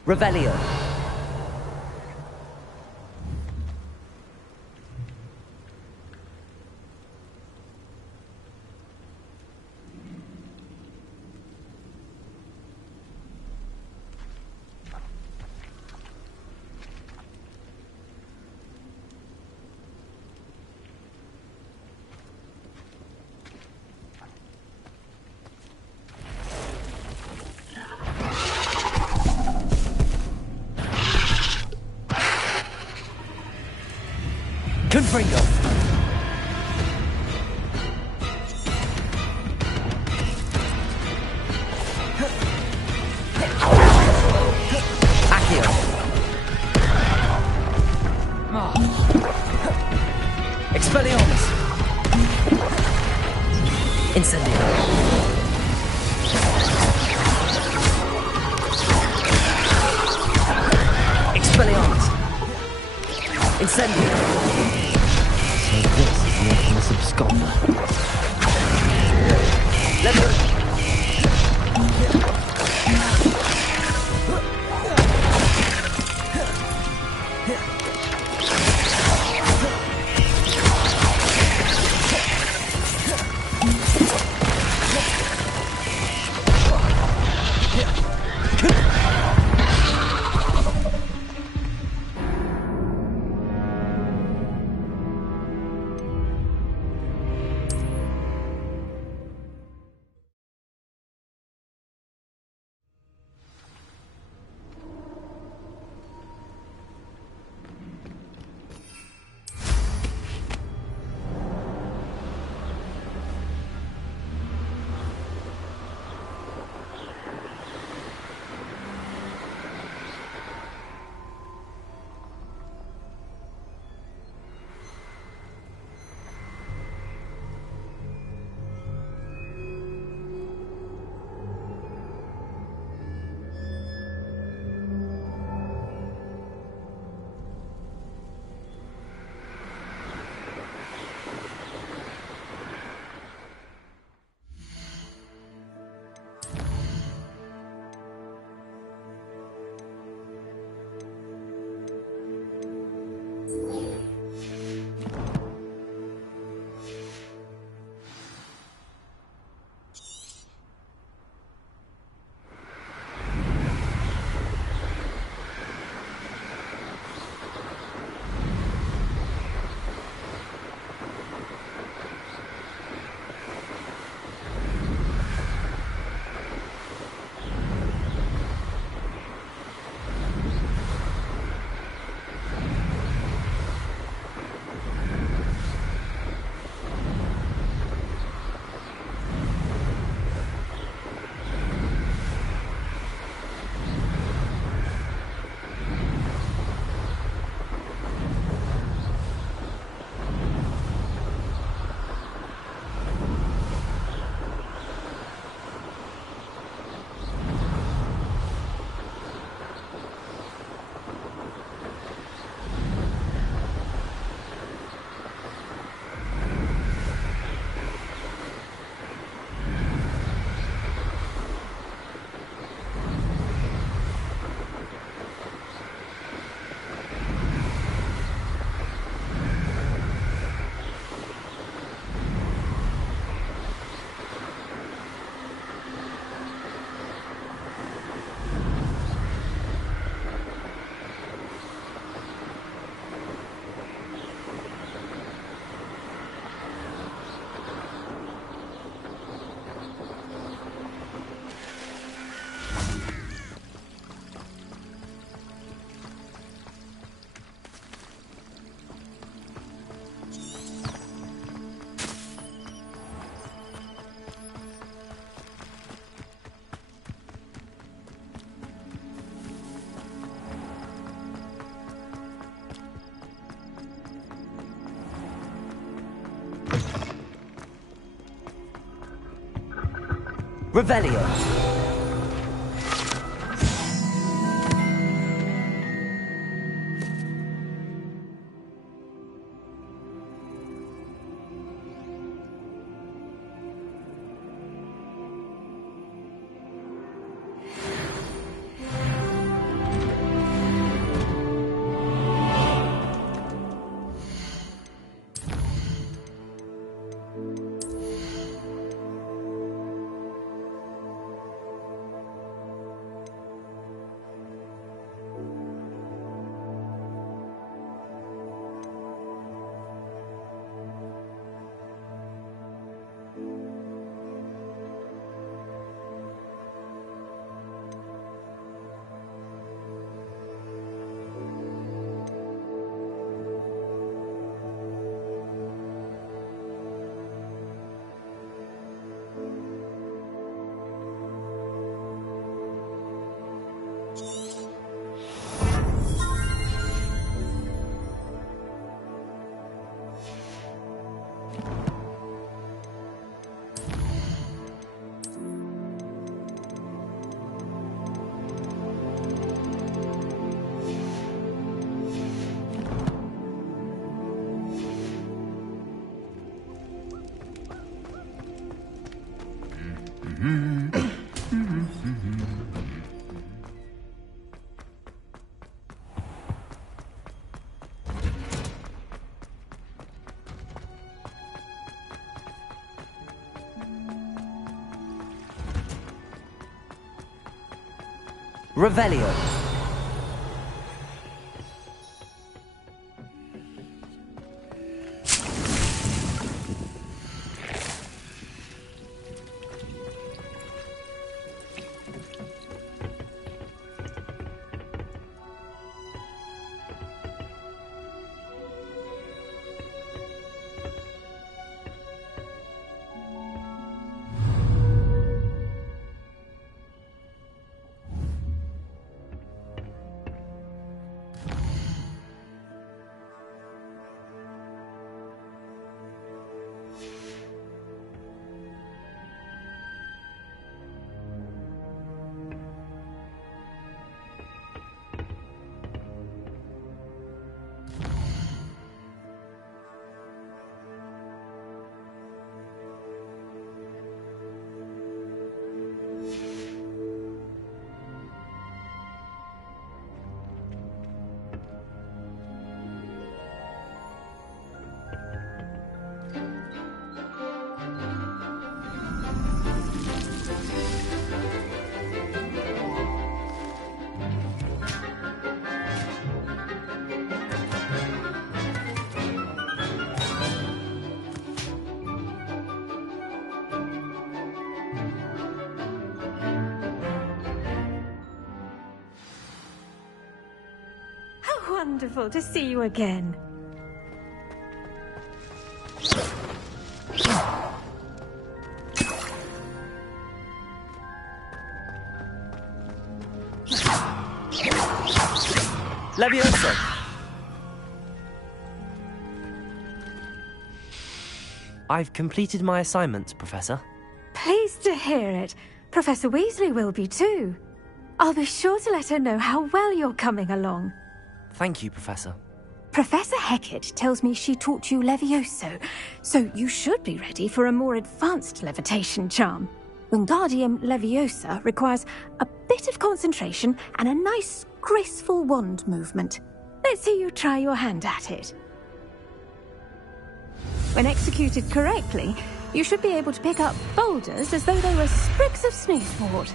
Revelio. Confringo. Accio. Expelliarmus. Incendio. Expelliarmus. Incendio. So this is the infamous absconder. Lever. Revelio. Revelio. Wonderful to see you again. Levioso. I've completed my assignments, Professor. Pleased to hear it. Professor Weasley will be too. I'll be sure to let her know how well you're coming along. Thank you, Professor. Professor Hecat tells me she taught you Levioso, so you should be ready for a more advanced levitation charm. Wingardium Leviosa requires a bit of concentration and a nice, graceful wand movement. Let's see you try your hand at it. When executed correctly, you should be able to pick up boulders as though they were sprigs of snoozewort.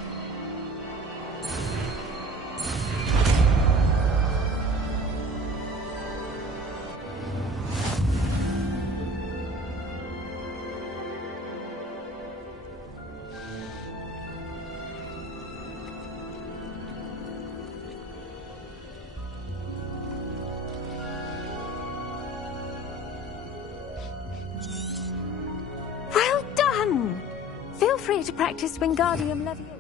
Feel free to practice Wingardium Leviosa.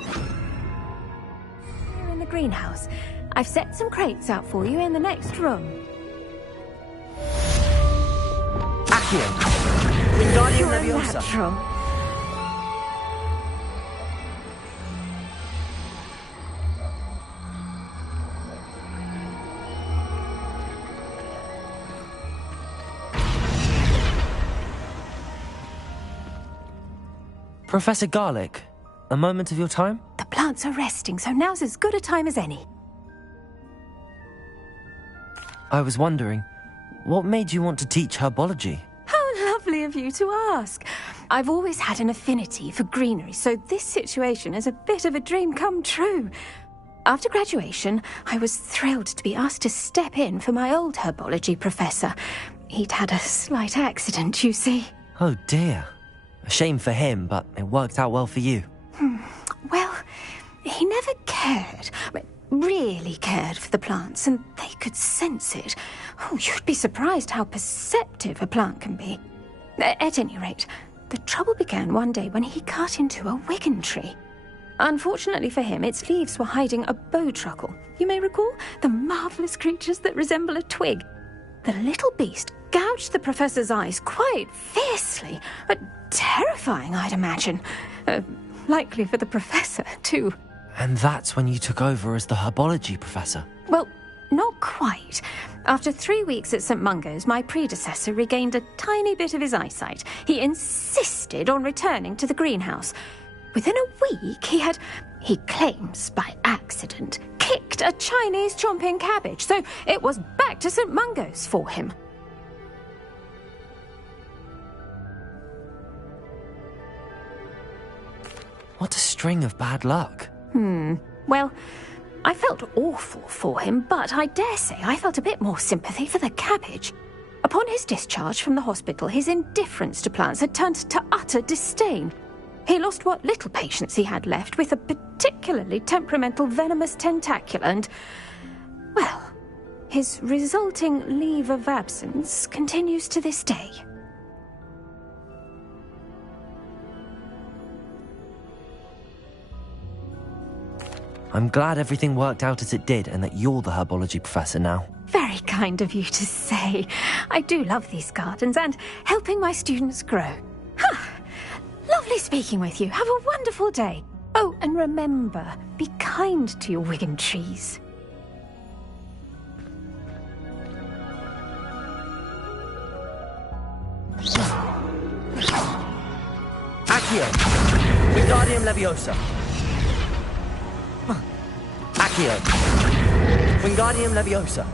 Here in the greenhouse. I've set some crates out for you in the next room. Accio! Wingardium You're a Leviosa! natural. Professor Garlic, a moment of your time? The plants are resting, so now's as good a time as any. I was wondering, what made you want to teach herbology? How lovely of you to ask. I've always had an affinity for greenery, so this situation is a bit of a dream come true. After graduation, I was thrilled to be asked to step in for my old herbology professor. He'd had a slight accident, you see. Oh dear. A shame for him, but it worked out well for you. Well, he never cared, really cared for the plants, and they could sense it. Oh, you'd be surprised how perceptive a plant can be. At any rate, the trouble began one day when he cut into a wigan tree. Unfortunately for him, its leaves were hiding a bowtruckle. You may recall the marvellous creatures that resemble a twig. The little beast gouged the professor's eyes quite fiercely, but terrifying, I'd imagine. Likely for the professor, too. And that's when you took over as the herbology professor? Well, not quite. After 3 weeks at St. Mungo's, my predecessor regained a tiny bit of his eyesight. He insisted on returning to the greenhouse. Within a week, he claims by accident, kicked a Chinese chomping cabbage, so it was back to St. Mungo's for him. What a string of bad luck. Well, I felt awful for him, but I dare say I felt a bit more sympathy for the cabbage. Upon his discharge from the hospital, his indifference to plants had turned to utter disdain. He lost what little patience he had left with a particularly temperamental venomous tentacula and, well, his resulting leave of absence continues to this day. I'm glad everything worked out as it did and that you're the herbology professor now. Very kind of you to say. I do love these gardens and helping my students grow. Lovely speaking with you. Have a wonderful day. Oh, and remember, be kind to your wigan trees. Accio! Wingardium Leviosa! Accio! Wingardium Leviosa!